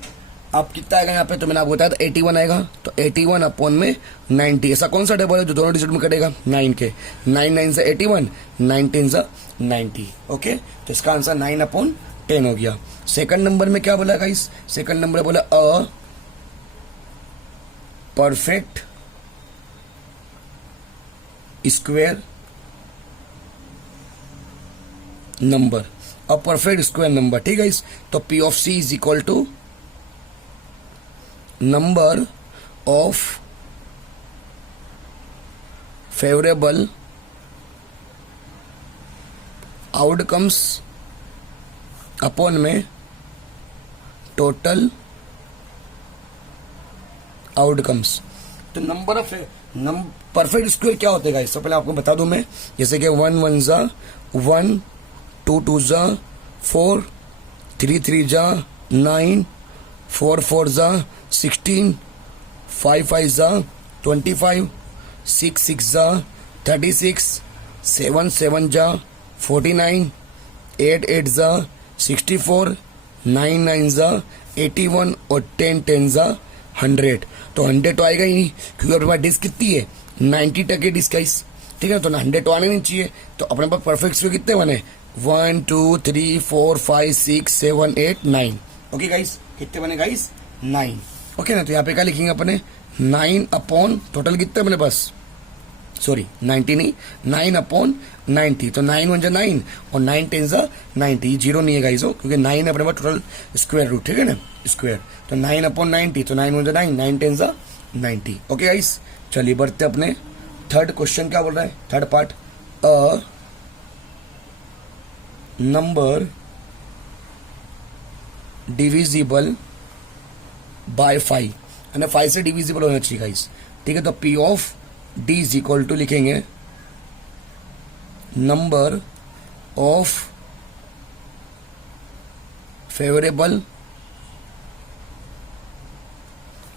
अब कितना आएगा यहाँ पे, तो मैंने आपको बताया था 81 आएगा, तो 81 अपॉन में 90, ऐसा कौन सा टेबल है जो दोनों डिजिट में कटेगा, 9 के, 9 9 से 81, 9 10 से 90। ओके, तो इसका आंसर 9/10 हो गया। सेकंड नंबर में क्या बोला गाइस, सेकंड नंबर बोला a perfect square number, a perfect square number, ठीक है। तो P of C is equal to number of favourable outcomes upon में टोटल आउटकम्स। तो नंबर ऑफ परफेक्ट स्क्वायर क्या होता है गाइस, तो पहले आपको बता दूं मैं, जैसे कि 1 1 जा 1, 2 2 जा 4, 3 3 जा 9, 4 4 जा 16, 5 5 जा 25, 6 6 जा 36, 7 7 जा 49, 8 8 जा 64, 9 9 जा 81 और 10 10 जा 100। तो 100 तो आएगा ही नहीं, क्योंकि अपने पास डिस्क कितनी है, 90 टक है डिस्क गाइस, ठीक है। तो 100 तो आने नहीं चाहिए, तो अपने पास परफेक्ट स्क्वायर कितने बने, 1 2 3 4 5 6 7 8 9। ओके गाइस, कितने बने गाइस, 9। ओके ना, तो यहाँ पे क्या लिखेंगे अपने, 9 अपॉन टोटल कितने अपने पास, सॉरी 90 नहीं, 9/90, तो 9 1 जा 9 और 9 10 जा 90, जीरो नहीं है गाइस, क्योंकि 9 अपने पास टोटल स्क्वायर रूट, ठीक है ना, स्क्वायर। तो 9/90, तो 9 1 जा 9, 9 10 जा 90। ओके गाइस, चलिए बढ़ते अपने थर्ड क्वेश्चन, क्या बोल रहा है, third part, a number divisible by 5, है 5 से डिविजिबल होना चाहिए गाइस, ठीक है। तो P of D is equal to लिखेंगे number of favourable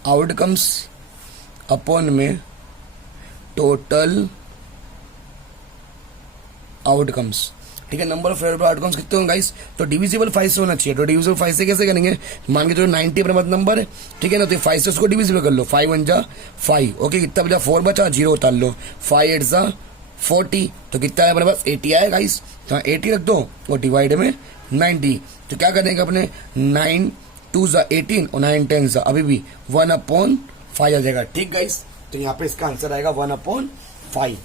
outcomes upon में टोटल आउटकम्स, ठीक है। नंबर ऑफ फेवरेबल आउटकम्स कितने होंगे गाइस, तो डिविजिबल 5 से होना चाहिए। तो डिविजिबल 5 से कैसे करेंगे, मान के चलो 90 पर नंबर है, ठीक है ना, तो 5 से उसको डिविजिबल कर लो, 5 1 जा 5, ओके, कितना बचा, 4 बचा, 0 उतार लो, 5 8 जा 40, तो कितना है अपने पास, 80 आया गाइस, तो 80 रख दो और डिवाइड में 90, तो क्या करेंगे अपने, 9 2 जा 18 और 9 10 जा अभी भी 1/5 आ जाएगा, ठीक गाइस। तो यहाँ पे इसका आंसर आएगा 1/5।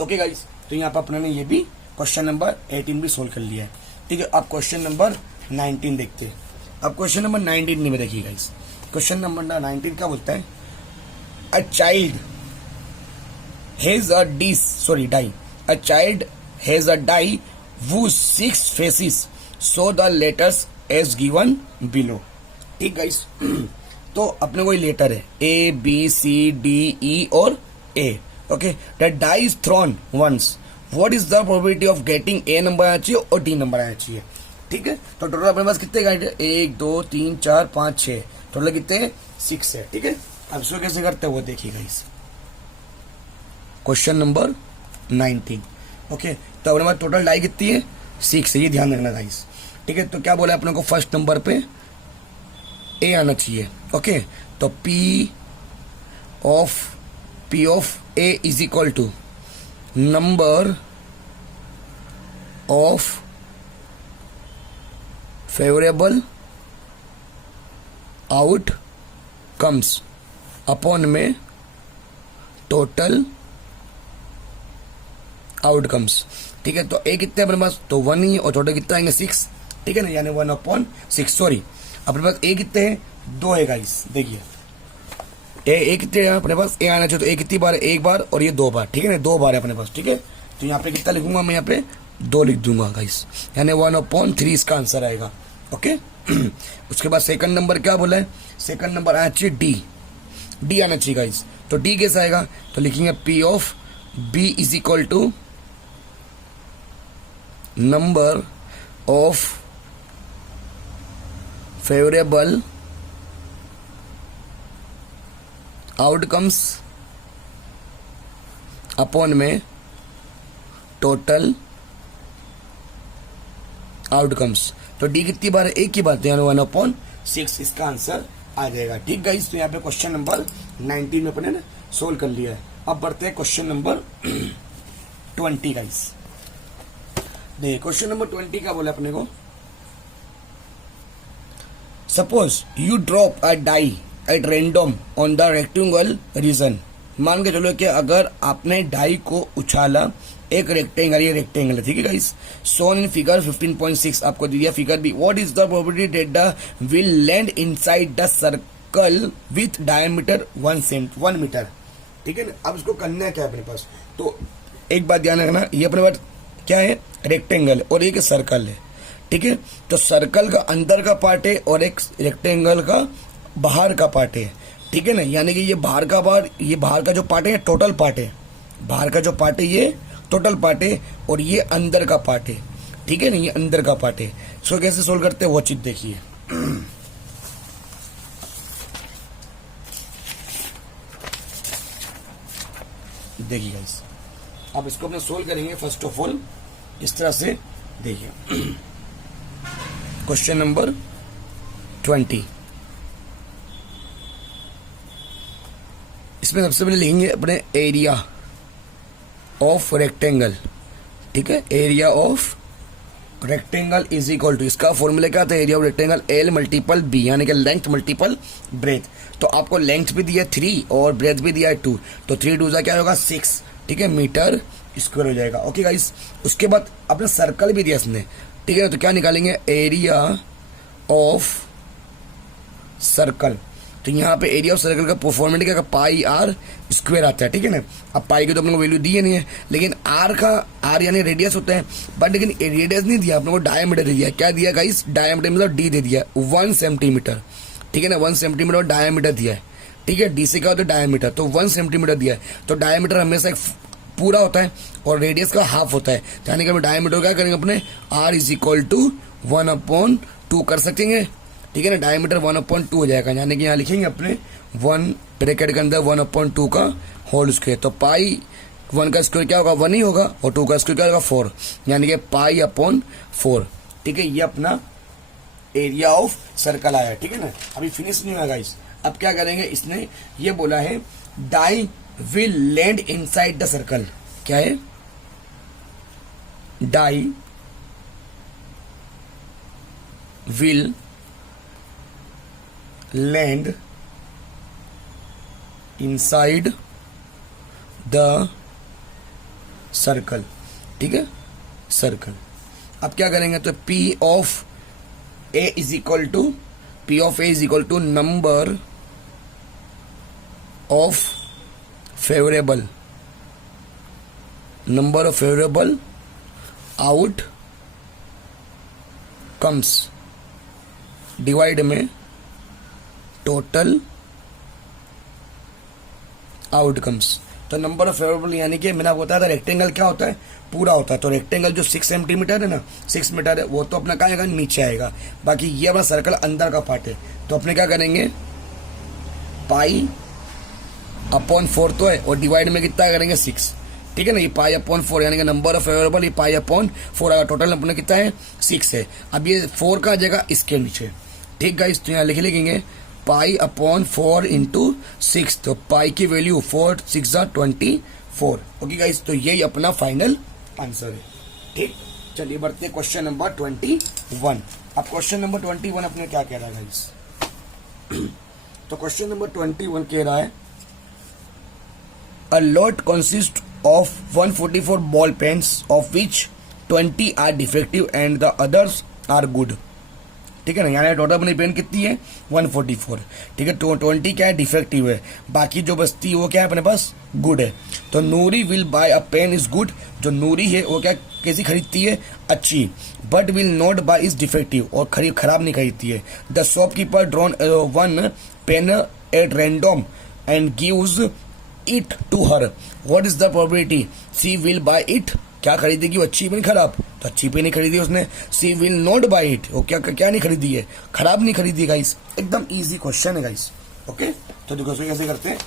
ओके गाइस, तो यहाँ पे अपने ने ये भी क्वेश्चन नंबर 18 भी सोल्व कर लिया है, ठीक है। अब क्वेश्चन नंबर 19 देखते हैं। अब क्वेश्चन नंबर 19 में देखिए गाइस, क्वेश्चन नंबर 19 क्या बोलता है, a child has a die, a child has a die whose 6 faces, so the letters as given below। ठीक गाइस, तो अपने कोई लेटर है A B C D E और A. Okay, the die is thrown once, what is the probability of getting a number आना चाहिए और D number आना चाहिए। ठीक है, तो टोटल अपने पास कितने गाइड है, 1 2 3 4 5 6, टोटल कितने हैं, 6 है। ठीक है, अब इसको कैसे करते हैं वो देखिए गाइस, क्वेश्चन नंबर 19। ओके, तो अपने पास टोटल डाई कितनी है, 6 है, ये ध्यान रखना गाइस। ठीक है, तो क्या बोला अपने को, फर्स्ट नंबर पे ए आना चाहिए। ओके, तो P of A is equal to number of favourable outcomes upon में टोटल आउटकम्स। ठीक है, तो ए कितने अपने पास, तो 1 ही, और टोटल कितना आएंगे 6। ठीक है ना, यानी 1/6। सॉरी, अपने पास ए कितने हैं, 2 है गाइस। देखिए ए कितने हैं अपने पास, ए आना चाहिए, तो ए कितनी बार है, 1 बार, और ये 2 बार। ठीक है ना, 2 बार है अपने पास। ठीक है, तो यहाँ पे कितना लिखूंगा मैं, यहाँ पे 2 लिख दूंगा गाइस, यानी 1/3 इसका आंसर आएगा। ओके, उसके बाद सेकंड नंबर क्या बोला है, सेकंड नंबर आना चाहिए डी आना चाहिए गाइस। तो डी कैसे आएगा, तो लिखेंगे P of B is equal to number of favourable outcomes upon में टोटल आउटकम्स। तो डी कितनी बार है, एक ही बात है, यानी 1/6 इसका आंसर आ जाएगा। ठीक गाइस, तो यहाँ पे क्वेश्चन नंबर 19 में अपने सोल्व कर लिया है। अब बढ़ते हैं क्वेश्चन नंबर 20 गाइस। देखिए क्वेश्चन नंबर 20 क्या बोला अपने को, suppose you drop a die at random on the rectangle region. मान के चलो कि अगर आपने डाई को उछाला एक रेक्टेंगल, ये रेक्टेंगल है। ठीक है गाइस, शोन इन फिगर 15.6 आपको दिया फिगर भी। What is the probability that the will land inside the circle with diameter 1 metre. ठीक है ना, अब इसको करना क्या है अपने पास, तो एक बात ध्यान रखना, ये अपने पास क्या है, रेक्टेंगल और एक सर्कल है। ठीक है, तो सर्कल का अंदर का पार्ट है और एक रेक्टेंगल का बाहर का पार्ट है। ठीक है ना, यानी कि ये बाहर का जो पार्ट है टोटल पार्ट है, बाहर का जो पार्ट है ये टोटल पार्ट है, और ये अंदर का पार्ट है। ठीक है ना, ये अंदर का पार्ट है। इसको कैसे सोल्व करते हैं वो चीज देखिए। देखिए गाइस, अब इसको अपने सोल्व करेंगे फर्स्ट ऑफ ऑल इस तरह से। देखिए क्वेश्चन नंबर 20, इसमें सबसे पहले लिखेंगे अपने एरिया ऑफ रेक्टेंगल। ठीक है, area of rectangle is equal to, इसका फॉर्मूला क्या था, area of rectangle L multiple B, यानी कि लेंथ मल्टीपल ब्रेथ। तो आपको लेंथ भी दिया 3 और ब्रेथ भी दिया है 2, तो 3 2 क्या होगा 6। ठीक है, मीटर स्क्वायर हो जाएगा। ओके गाइस, उसके बाद अपना सर्कल भी दिया इसने। ठीक है, तो क्या निकालेंगे, एरिया ऑफ सर्कल। तो यहाँ पे एरिया ऑफ सर्कल का फॉर्मूला क्या, पाई आर स्क्वायर आता है। ठीक है ना, अब पाई की तो अपने को वैल्यू दी है नहीं है, लेकिन आर यानी रेडियस होता है, बट लेकिन रेडियस नहीं दिया अपने को, डायमीटर दे दिया। क्या दिया गाइस, डायमीटर मतलब डी दे दिया 1 सेंटीमीटर। ठीक है ना, 1 सेंटीमीटर डायमीटर दिया है। ठीक है, डी से क्या होता है डायमीटर, तो 1 सेंटीमीटर दिया है। तो डायमीटर हमेशा एक पूरा होता है और रेडियस का हाफ होता है, यानी कि हम डायमीटर क्या करेंगे अपने, आर इज इक्वल टू 1/2 कर सकेंगे। ठीक है ना, डायमीटर 1/2 हो जाएगा, यानी कि यहाँ लिखेंगे अपने 1 ब्रैकेट के अंदर 1/2 का होल स्क्वायर। तो पाई 1 का स्क्वायर क्या होगा, 1 ही होगा, और 2 का स्क्वायर क्या होगा 4, यानी कि पाई/4। ठीक है, ये अपना एरिया ऑफ सर्कल आया। ठीक है ना, अभी फिनिश नहीं हुआ गाइस, अब क्या करेंगे, इसने ये बोला है die will land inside the circle. क्या है, die will land inside the circle. ठीक है, सर्कल। अब क्या करेंगे, तो P of A is equal to P of A is equal to number of favourable outcomes divide में टोटल आउटकम्स। तो नंबर ऑफ फेवरेबल यानी कि मैंने आपको बताया था रेक्टेंगल क्या होता है, पूरा होता है। तो रेक्टेंगल जो 6 सेंटीमीटर है ना, 6 मीटर है, वो तो अपना कहाँ आएगा, नीचे आएगा। बाकी ये अपना सर्कल अंदर का पार्ट है। तो अपने क्या करेंगे, पाई अपॉन 4 तो है, और डिवाइड में कितना करेंगे 6, ठीक है ना। ये पाई अपॉन 4 यानी कि नंबर ऑफ फेवरेबल, ये पाई अपॉन 4 आएगा। टोटल अपने कितना है 6 है। अब ये 4 का आ जाएगा इसके नीचे, ठीक गाइस। तो यहाँ लिखेंगे पाई अपॉन 4 इंटू 6। तो पाई की वैल्यू 4 6 24। ओके गाइस, तो यही अपना फाइनल आंसर है, ठीक। चलिए बढ़ते क्वेश्चन नंबर 21। अब क्वेश्चन नंबर 21 अपने क्या कह रहा है गाइस। तो क्वेश्चन नंबर 21 कह रहा है a lot consists of 144 ball pens of which 20 are defective and the others are good, ठीक है ना। यहाँ टोटल अपनी पेन कितनी है 144, ठीक है। तो 20 क्या है, डिफेक्टिव है, बाकी जो बचती है वो क्या है अपने पास, गुड है। तो Noori will buy a pen is good, जो नूरी है वो क्या कैसी खरीदती है, अच्छी, but will not buy is defective, और खराब नहीं खरीदती है। The shopkeeper drawn one pen at random and gives it to her, what is the probability she will buy it, क्या खरीदेगी वो, अच्छी पेन खराब, तो अच्छी पेन नहीं खरीदी उसने। सी विल नॉट बाय इट, वो क्या नहीं खरीदी है, खराब नहीं खरीदी गाइस। एकदम इजी क्वेश्चन है गाइस, ओके। तो देखो कैसे करते हैं,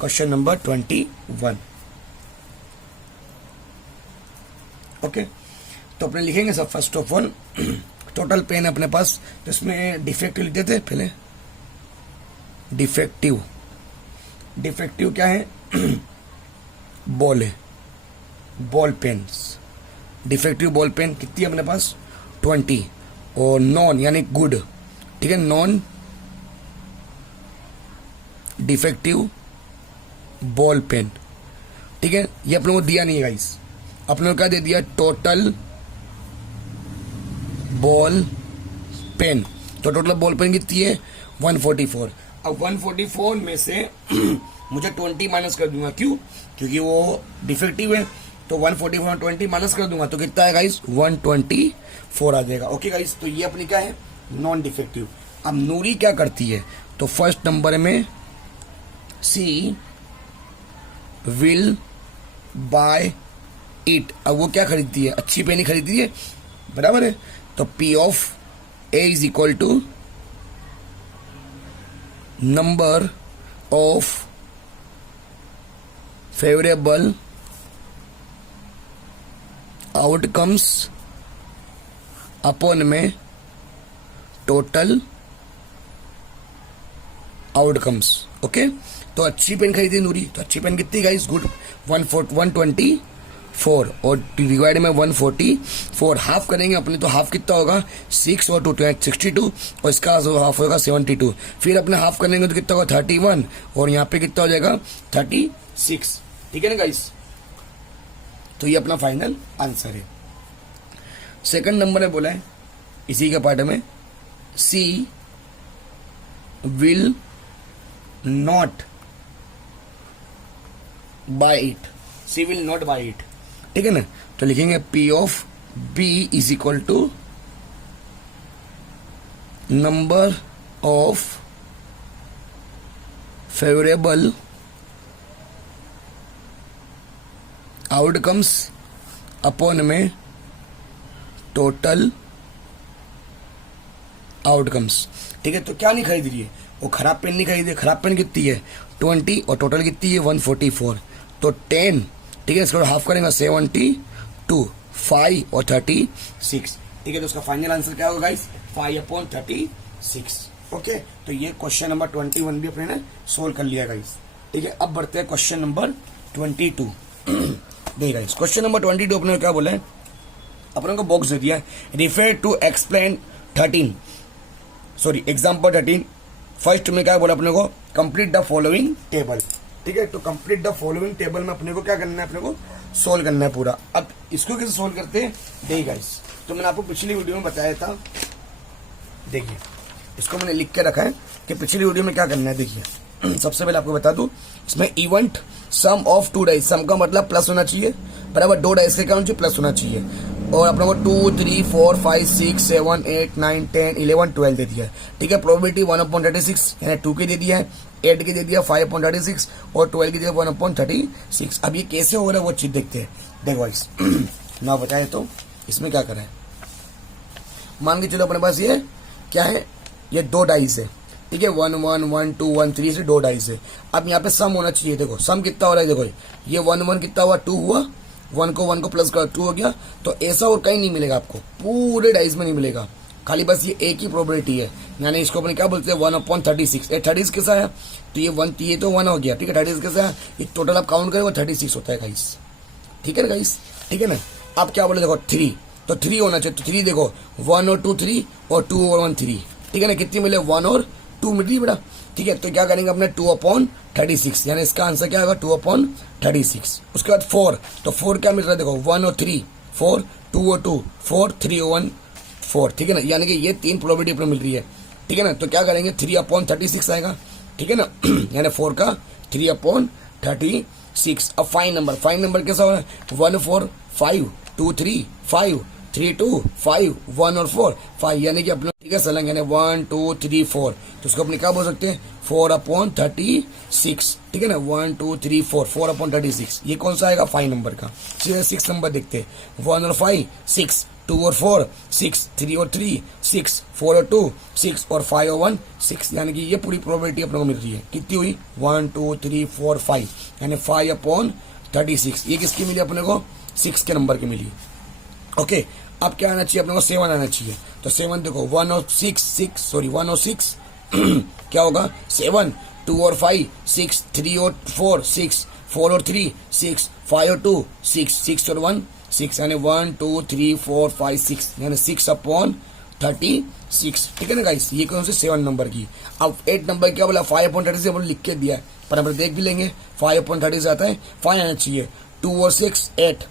क्वेश्चन नंबर 21, ओके। तो अपने लिखेंगे सब, first of all total pen है अपने पास, तो इसमें डिफेक्टिव लिखते थे पहले। डिफेक्टिव क्या है, बॉल है, ball pens, defective ball pen कितनी है अपने पास 20, और नॉन यानी गुड, ठीक है, नॉन डिफेक्टिव बॉल पेन, ठीक है। ये अपने को दिया नहीं है गाइस, अपने को क्या दे दिया, टोटल बॉल पेन। तो टोटल बॉल पेन कितनी है 144। अब 144 में से मुझे 20 माइनस कर दूंगा, क्यों, क्योंकि वो डिफेक्टिव है। तो 144 में 20 माइनस कर दूंगा तो कितना है गाइस 124 आ जाएगा, ओके गाइस। तो ये अपनी क्या है, नॉन डिफेक्टिव। अब नूरी क्या करती है, तो फर्स्ट नंबर में सी विल बाय इट, अब वो क्या खरीदती है, अच्छी पेन ही खरीदती है, बराबर है। तो P of A is equal to number of favourable outcomes upon में टोटल आउटकम्स, ओके। तो अच्छी पेन खरीदी नूरी, तो अच्छी पेन कितनी गाइस, गुड 124, और डिवाइड में 144 हाफ करेंगे अपने, तो हाफ कितना होगा 6 और 2 62, और इसका हाफ होगा 72। फिर अपने हाफ करेंगे तो कितना होगा 31, और यहाँ पे कितना हो जाएगा 36, ठीक है ना गाइस। तो ये अपना फाइनल आंसर है। सेकंड नंबर में बोला है इसी के पार्ट में, she will not buy it, she will not buy it, ठीक है ना। तो लिखेंगे P of B is equal to number of favourable outcomes upon में टोटल आउटकम्स, ठीक है। तो क्या नहीं खरीद रही है, वो खराब पेन नहीं खरीदी, खराब पेन कितनी है 20, और टोटल कितनी है 144, तो 10, ठीक है। इसको हाफ करेंगे 72, 5 और 36, ठीक है। तो उसका फाइनल आंसर क्या होगा गाइस 5/36, ओके। तो ये क्वेश्चन नंबर 21 भी अपने ने सोल्व कर लिया गाइस, ठीक है। अब बढ़ते हैं क्वेश्चन नंबर 22। देखिए गाइस, क्वेश्चन नंबर 22 अपने को क्या बोला है, अपने को बॉक्स दे दिया है, refer to explain 13, sorry example 13। First में क्या बोला अपने को, कंप्लीट द फॉलोइंग टेबल, ठीक है। तो कंप्लीट द फॉलोइंग टेबल में अपने को क्या करना है, अपने को सोल्व करना है पूरा। अब इसको कैसे सोल्व करते हैं देखिए गाइस, तो मैंने आपको पिछली वीडियो में बताया था, देखिए इसको मैंने लिख के रखा है कि पिछली वीडियो में क्या करना है। देखिए सबसे पहले आपको बता दूं, इसमें इवेंट सम ऑफ 2 डाइस, सम का मतलब प्लस होना चाहिए, बराबर 2 डाइस के क्या होना चाहिए, प्लस होना चाहिए। और अपने को 2, 3, 4, 5, 6, 7, 8, 9, 10, 11, 12 दे दिया है। ठीक है, प्रोबेबिलिटी 1/36 यानी 2 के दे दिया है, 8 के दे दिया 5/36 और 12 के दिया 1/36। अब ये कैसे हो रहा है वो चीज देखते हैं। देखो गाइस ना बताए तो इसमें क्या करें, मान के चलो अपने पास ये क्या है, ये 2 डाइस है। ठीक है, 1 1 1 2 1 3 से 2 डाइस है। अब यहाँ पे सम होना चाहिए। देखो सम कितना हो रहा है, देखो ये 1 1 कितना हुआ, 2 हुआ, 1 को प्लस कर 2 हो गया। तो ऐसा और कहीं नहीं मिलेगा आपको, पूरे डाइस में नहीं मिलेगा, खाली बस ये एक ही प्रोबेबिलिटी है। यानी इसको अपने क्या बोलते हैं, 1/36। 30 कैसा है, तो ये तो 1 हो गया। ठीक है, 30 कैसा है, ये टोटल आप काउंट करें वो 36 होता है गाइस। ठीक है ना गाइस, ठीक है ना। अब क्या बोले, देखो 3, तो 3 होना चाहिए। तो 3 देखो 1 और 2 3 और 2 और 1 3। ठीक है ना, कितनी मिले, 1 और 2 मिल रही बेटा। ठीक है, तो क्या करेंगे अपने 2/36, यानी इसका आंसर क्या होगा 2/36। उसके बाद 4, तो 4 क्या मिल रहा है, देखो 1 और 3 4, 2 और 2 4, 3 और 1 4। ठीक है ना, यानी कि ये 3 प्रोबेबिलिटी अपने मिल रही है। ठीक है ना, तो क्या करेंगे 3/36 आएगा। ठीक है ना, यानी 4 का 3/36। अब फाइन नंबर कैसा हो रहा है, 1 4 5 2 3 5 3 2 5 1 और 4 5, यानी कि अपने ठीक है सलंग, यानी 1 2 3 4। तो उसको अपने क्या बोल सकते हैं, 4/36। ठीक है ना, 1 2 3 4 4/36। ये कौन सा आएगा, 5 नंबर का। सीधे 6 नंबर देखते हैं, 1 और 5 6, 2 और 4 6, 3 और 3 6, 4 और 2 6 और 5 और 1 6, यानी कि ये पूरी प्रोबेबिलिटी अपने को मिल रही है। कितनी हुई, 1 2 3 4 5, यानी 5/36। ये किसकी मिली अपने को, 6 के नंबर की मिली। ओके, अब क्या आना चाहिए अपने को, 7 आना चाहिए। तो 7 देखो 1 और 6 क्या होगा 7, 2 और 5 6, 3 और 4 6, 4 और 3 6, 5 और 2 6, 6 और 1 6, यानी 1 2 3 4 5 6, यानी 6/36। ठीक है ना गाइस, ये कौन से 7 नंबर की। अब 8 नंबर क्या बोला, 5/36 अपन लिख के दिया है, पर हम देख भी लेंगे 5/36 आता है, 5 आना चाहिए। 2 और 6 8,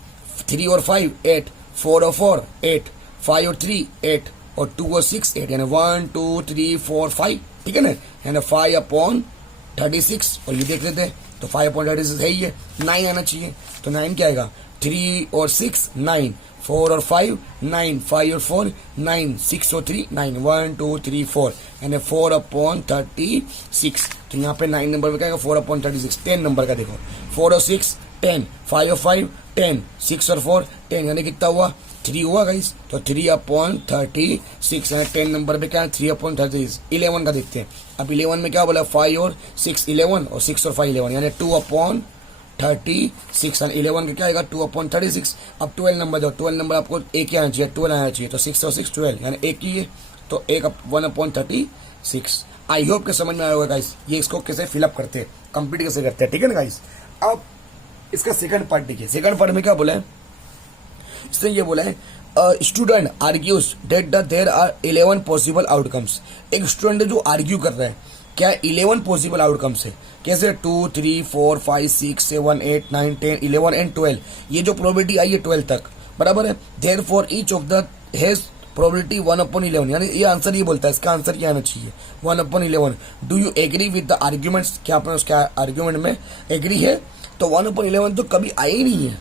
3 और 5 8, 4 और 4 8, 5 और 3 8 और 2 और 6 8, यानी 1 2 3 4 5। ठीक है ना, यानी 5/36। और ये देख लेते हैं, तो 5/36 है ही है। 9 आना चाहिए, तो 9 क्या आएगा, 3 और 6 9, 4 और 5 9, 5 और 4 9, 6 और 3 9, 1 2 3 4, यानी 4/36। तो यहाँ पे 9 नंबर में क्या आएगा, 4/36। 10 नंबर का देखो 4 और 6 10, 5 और 5 10, 6 और 4 10, यानी कितना हुआ, 3 हुआ गाइस। तो 3/36, यानी 10 नंबर पे क्या है, 3/36। 11 का देखते हैं। अब 11 में क्या बोला, 5 और 6 11 और 6 और 5 11, यानी 2/36, यानी 11 का क्या आएगा 2/36। अब 12 नंबर दो, 12 नंबर आपको एक ही आना चाहिए, 12 आना चाहिए। तो 6 और 6 12, यानी एक ही है, तो 1/36। आई होप के समझ में आया होगा गाइस, ये इसको कैसे फिलअप करते हैं, कंप्लीट कैसे करते हैं। ठीक है ना गाइस, अब इसका सेकंड पार्ट देखिए। सेकंड पार्ट में क्या बोला है, इसने ये बोला है student argues that there are 11 possible outcomes. एक स्टूडेंट है जो आर्ग्यू कर रहा है, क्या 11 पॉसिबल आउटकम्स है, कैसे 2 3 4 5 6 7 8 9 10 11 एंड 12। ये जो प्रोबेबिलिटी आई है 12 तक, बराबर है। Therefore each of the has probability 1/11, यानी ये आंसर ये बोलता है, इसका आंसर क्या आना चाहिए 1/11। Do you agree with the arguments, क्या आपने उसके आर्ग्यूमेंट में एग्री है। तो 1/11 तो कभी आया ही नहीं है,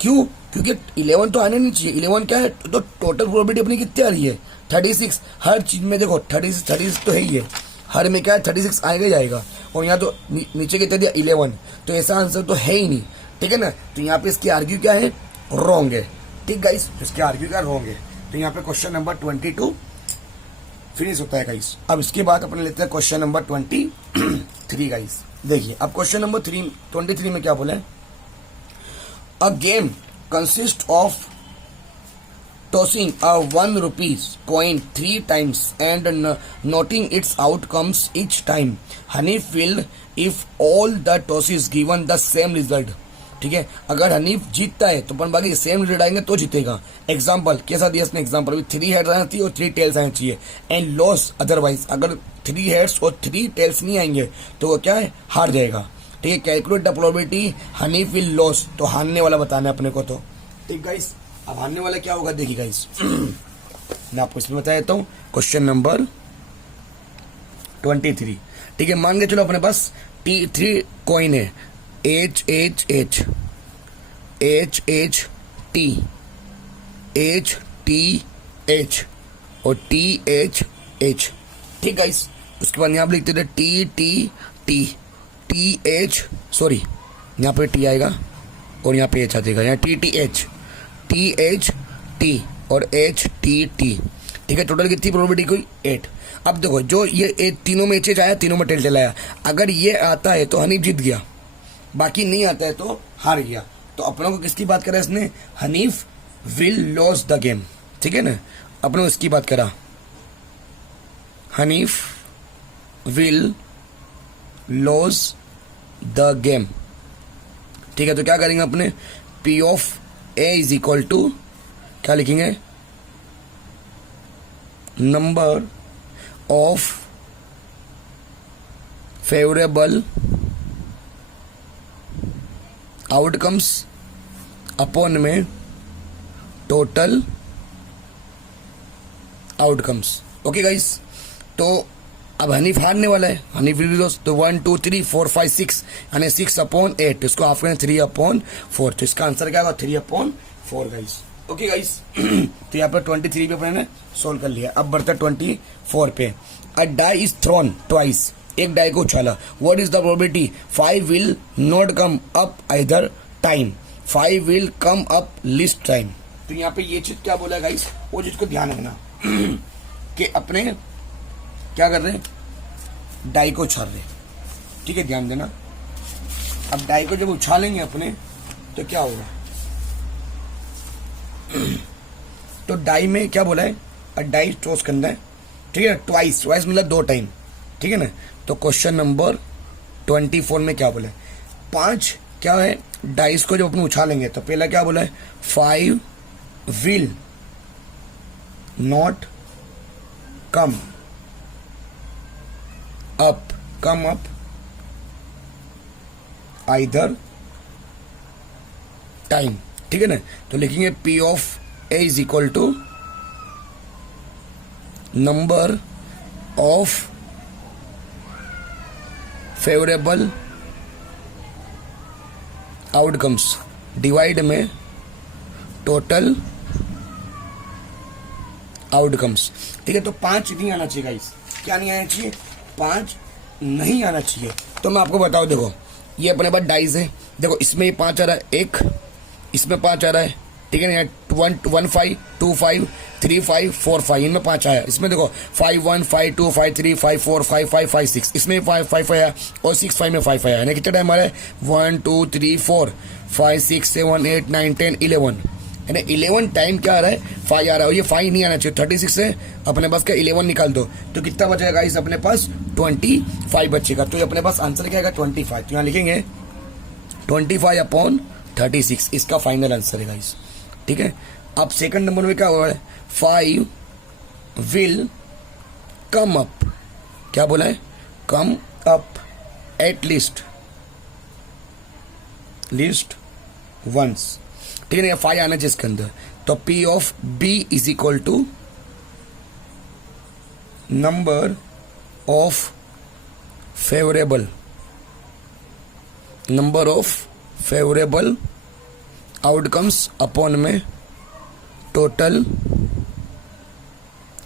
क्यों, क्योंकि 11 तो आने नहीं चाहिए। 11 क्या है, तो टोटल प्रोबेबिलिटी अपनी कितनी आ रही है 36। हर चीज में देखो 36 तो है ही है, हर में क्या है 36 आएगा ही जाएगा। और यहाँ तो नीचे कितना दिया 11, तो ऐसा आंसर तो है ही नहीं। ठीक है ना, तो यहाँ पे इसकी आर्ग्यू क्या है, रॉन्ग है। ठीक गाइस, इसके आर्ग्यू क्या रॉन्ग है। तो यहाँ पे क्वेश्चन नंबर 22 फिनिश होता है गाइस। अब इसके बाद अपन लेते हैं क्वेश्चन नंबर 23 गाइस। देखिए अब क्वेश्चन नंबर 23 में क्या बोला है, a game consist of tossing a 1 rupees coin 3 times and noting its outcomes each time. Hanif will if all the tosses given the same result. ठीक है, अगर हनीफ जीतता है तो अपन बाकी सेम रिजल्ट आएंगे तो जीतेगा। एग्जाम्पल कैसा दिया इसने, एग्जाम्पल 3 हेड्स आना चाहिए और 3 टेल्स आना चाहिए, एंड लॉस अदरवाइज। अगर 3 हेड्स और 3 टेल्स नहीं आएंगे तो वो क्या है, हार जाएगा। ठीक है, calculate the probability Hanif will loss, तो हारने वाला बताना है अपने को। तो ठीक गाइस, अब हारने वाला क्या होगा देखिए गाइस मैं आपको इसमें बता देता हूँ। Question number 23। ठीक है, मान के चलो अपने पास T3 कॉइन है, H H H H H T H T H और T H H। ठीक गाइस, उसके बाद यहाँ पे लिखते थे T T T T H, sorry यहाँ पे T आएगा और यहाँ पे H आ जाएगा, यहाँ T T H T H T और H T T। ठीक है, टोटल कितनी प्रोबेबिलिटी कोई 8। अब देखो जो ये तीनों में H आया, तीनों में टेल आया, अगर ये आता है तो हनीफ जीत गया, बाकी नहीं आता है तो हार गया। तो अपनों को किसकी बात करा इसने, Hanif will lose the game. ठीक है ना, अपनों इसकी बात करा, Hanif will lose the game. ठीक है, तो क्या करेंगे अपने, P of A is equal to क्या लिखेंगे, number of favourable outcomes upon में टोटल आउटकम्स। ओके गाइस, तो अब हनीफ हारने वाला है, हनीफ विल लॉस, तो 1 2 3 4 5 6 यानी 6/8, इसको हाफ करें 3/4, तो इसका आंसर क्या होगा 3/4 गाइस। ओके गाइस, तो यहाँ पर 23 पे अपने सोल्व कर लिया। अब बढ़ता 24 पे, a die is thrown twice, एक डाई को उछाला, what is the probability 5 will not come up either time, 5 will come up least time. तो यहाँ पे ये चीज क्या बोला गाइस, वो चीज को ध्यान रखना कि अपने क्या कर रहे हैं, डाई को उछाल रहे। ठीक है, ध्यान देना। अब डाई को जब उछालेंगे अपने तो क्या होगा, तो डाई में क्या बोला है, डाई टॉस करना है। ठीक है, ट्वाइस मतलब 2 टाइम। ठीक है ना, तो क्वेश्चन नंबर 24 में क्या बोला है, 5 क्या है, डाइस को जब अपन उछालेंगे तो पहला क्या बोला है, 5 will not come up either time. ठीक है ना, तो लिखेंगे P of A is equal to number of favourable outcomes divide में टोटल आउटकम्स। ठीक है, तो 5 नहीं आना चाहिए गाइस, क्या नहीं आना चाहिए, 5 नहीं आना चाहिए। तो मैं आपको बताऊं, देखो ये अपने पास डाइस है, देखो इसमें ये 5 आ रहा है, एक इसमें 5 आ रहा है। ठीक है ना, 1 5 2 5 3 5 4 5, इनमें 5 आया। इसमें देखो 5 1 5 2 5 3 5 4 5 5 5 6, इसमें 5 आया और 6 5 में 5 आया, यानी कितना टाइम आ रहा है, 1 2 3 4 5 6 7 8 9 10 11, यानी 11 टाइम क्या आ रहा है, 5 आ रहा है। ये 5 नहीं आना चाहिए, 36 से अपने पास क्या 11 निकाल दो तो कितना बचेगा इस अपने पास 25 बचेगा। तो ये अपने पास आंसर क्या आएगा 25। तो यहाँ लिखेंगे 25/36 इसका फाइनल आंसर है गाइस। ठीक है, अब सेकंड नंबर में क्या हो रहा है, 5 विल कम अप, क्या बोला है, come up at least once. ठीक है ना, 5 आना चाहिए इसके अंदर, तो P of B is equal to number of favourable outcomes upon में टोटल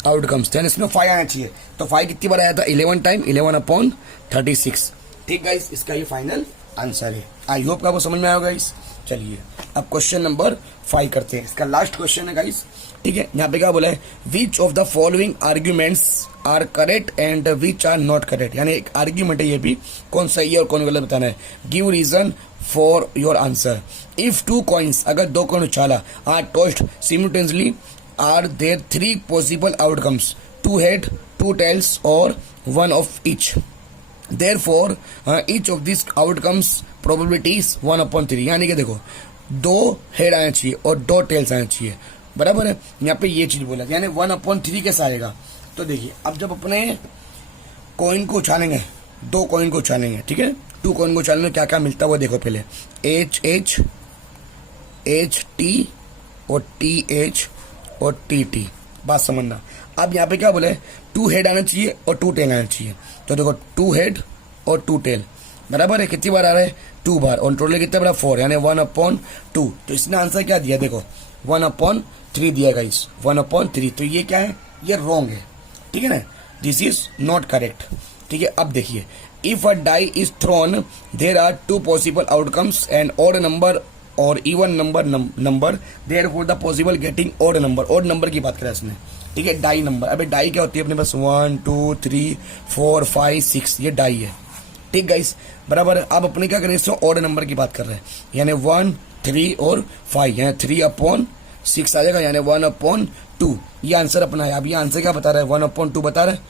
आउटकम्स। यानी इसमें 5 आना चाहिए, तो 5 कितनी बार आया था, 11 टाइम, 11/36। ठीक गाइस, इसका ये फाइनल आंसर है। आई होप आपको समझ में आया गाइस। चलिए अब क्वेश्चन नंबर 5 करते हैं, इसका लास्ट क्वेश्चन है गाइस। ठीक है, यहाँ पे क्या बोला है, which of the following arguments are correct and which are not correct, यानी एक आर्ग्यूमेंट है, ये भी कौन सही है और कौन गलत बताना है। Give reason for your answer. If 2 coins, अगर 2 कॉइन उछाला, are tossed simultaneously, are there 3 possible outcomes, 2 head 2 tails और 1 of each. Therefore, each of these outcomes probability is 1/3। यानी कि देखो 2 हेड आना चाहिए और 2 टेल्स आना चाहिए, बराबर है। यहाँ पे ये चीज बोला, यानी 1/3 कैसे आएगा, तो देखिए अब जब अपने कॉइन को उछालेंगे, 2 कॉइन को उछालेंगे, ठीक है, 2 कॉइन को उछालने में क्या क्या मिलता है वो देखो पहले, H T और TH और TT, बात समझना। अब यहाँ पे क्या बोले, 2 हेड आना चाहिए और 2 टेल आना चाहिए। तो देखो 2 हेड और 2 टेल बराबर है, कितनी बार आ रहा है, 2 बार, और टोटल कितना बड़ा 4, यानी 1/2। तो इसने आंसर क्या दिया, देखो 1/3 दिया गाइस, 1/3। तो ये क्या है, ये रॉन्ग है, ठीक है ना, दिस इज नॉट करेक्ट। ठीक है, अब देखिए, if a die is thrown there are 2 possible outcomes and odd number और even number therefore the possible getting odd number की बात करें इसने। ठीक है, डाई नंबर, अबे डाई क्या होती है अपने पास, 1 2 3 4 5 6, ये डाई है। ठीक गाइस, बराबर है। अब अपने क्या करें, इसमें ऑड नंबर की बात कर रहे हैं, यानी 1 3 और 5, यानी 3/6 आ जाएगा, यानी 1/2। ये आंसर अपना है। अब ये आंसर क्या बता रहा है, 1/2 बता रहा है,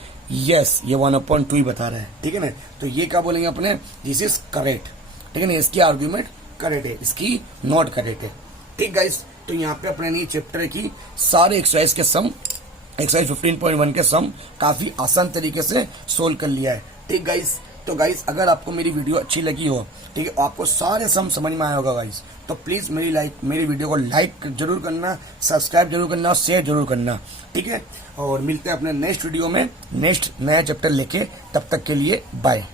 यस ये 1/2 ही बता रहा है। ठीक है ना, तो ये क्या बोलेंगे अपने, दिस इज करेक्ट। ठीक है ना, इसकी आर्ग्यूमेंट करेक्ट है, इसकी नॉट करेक्ट है। ठीक गाइस, तो यहाँ पे अपने ने चैप्टर की सारे एक्सरसाइज के सम, एक्सरसाइज 15.1 के सम काफी आसान तरीके से सोल्व कर लिया है। ठीक गाइस, तो गाइस अगर आपको मेरी वीडियो अच्छी लगी हो, ठीक है, आपको सारे सम समझ में आया होगा गाइस, तो प्लीज मेरी वीडियो को लाइक जरूर करना, सब्सक्राइब जरूर करना और शेयर जरूर करना। ठीक है, और मिलते हैं अपने नेक्स्ट वीडियो में नेक्स्ट नया चैप्टर लेके, तब तक के लिए बाय।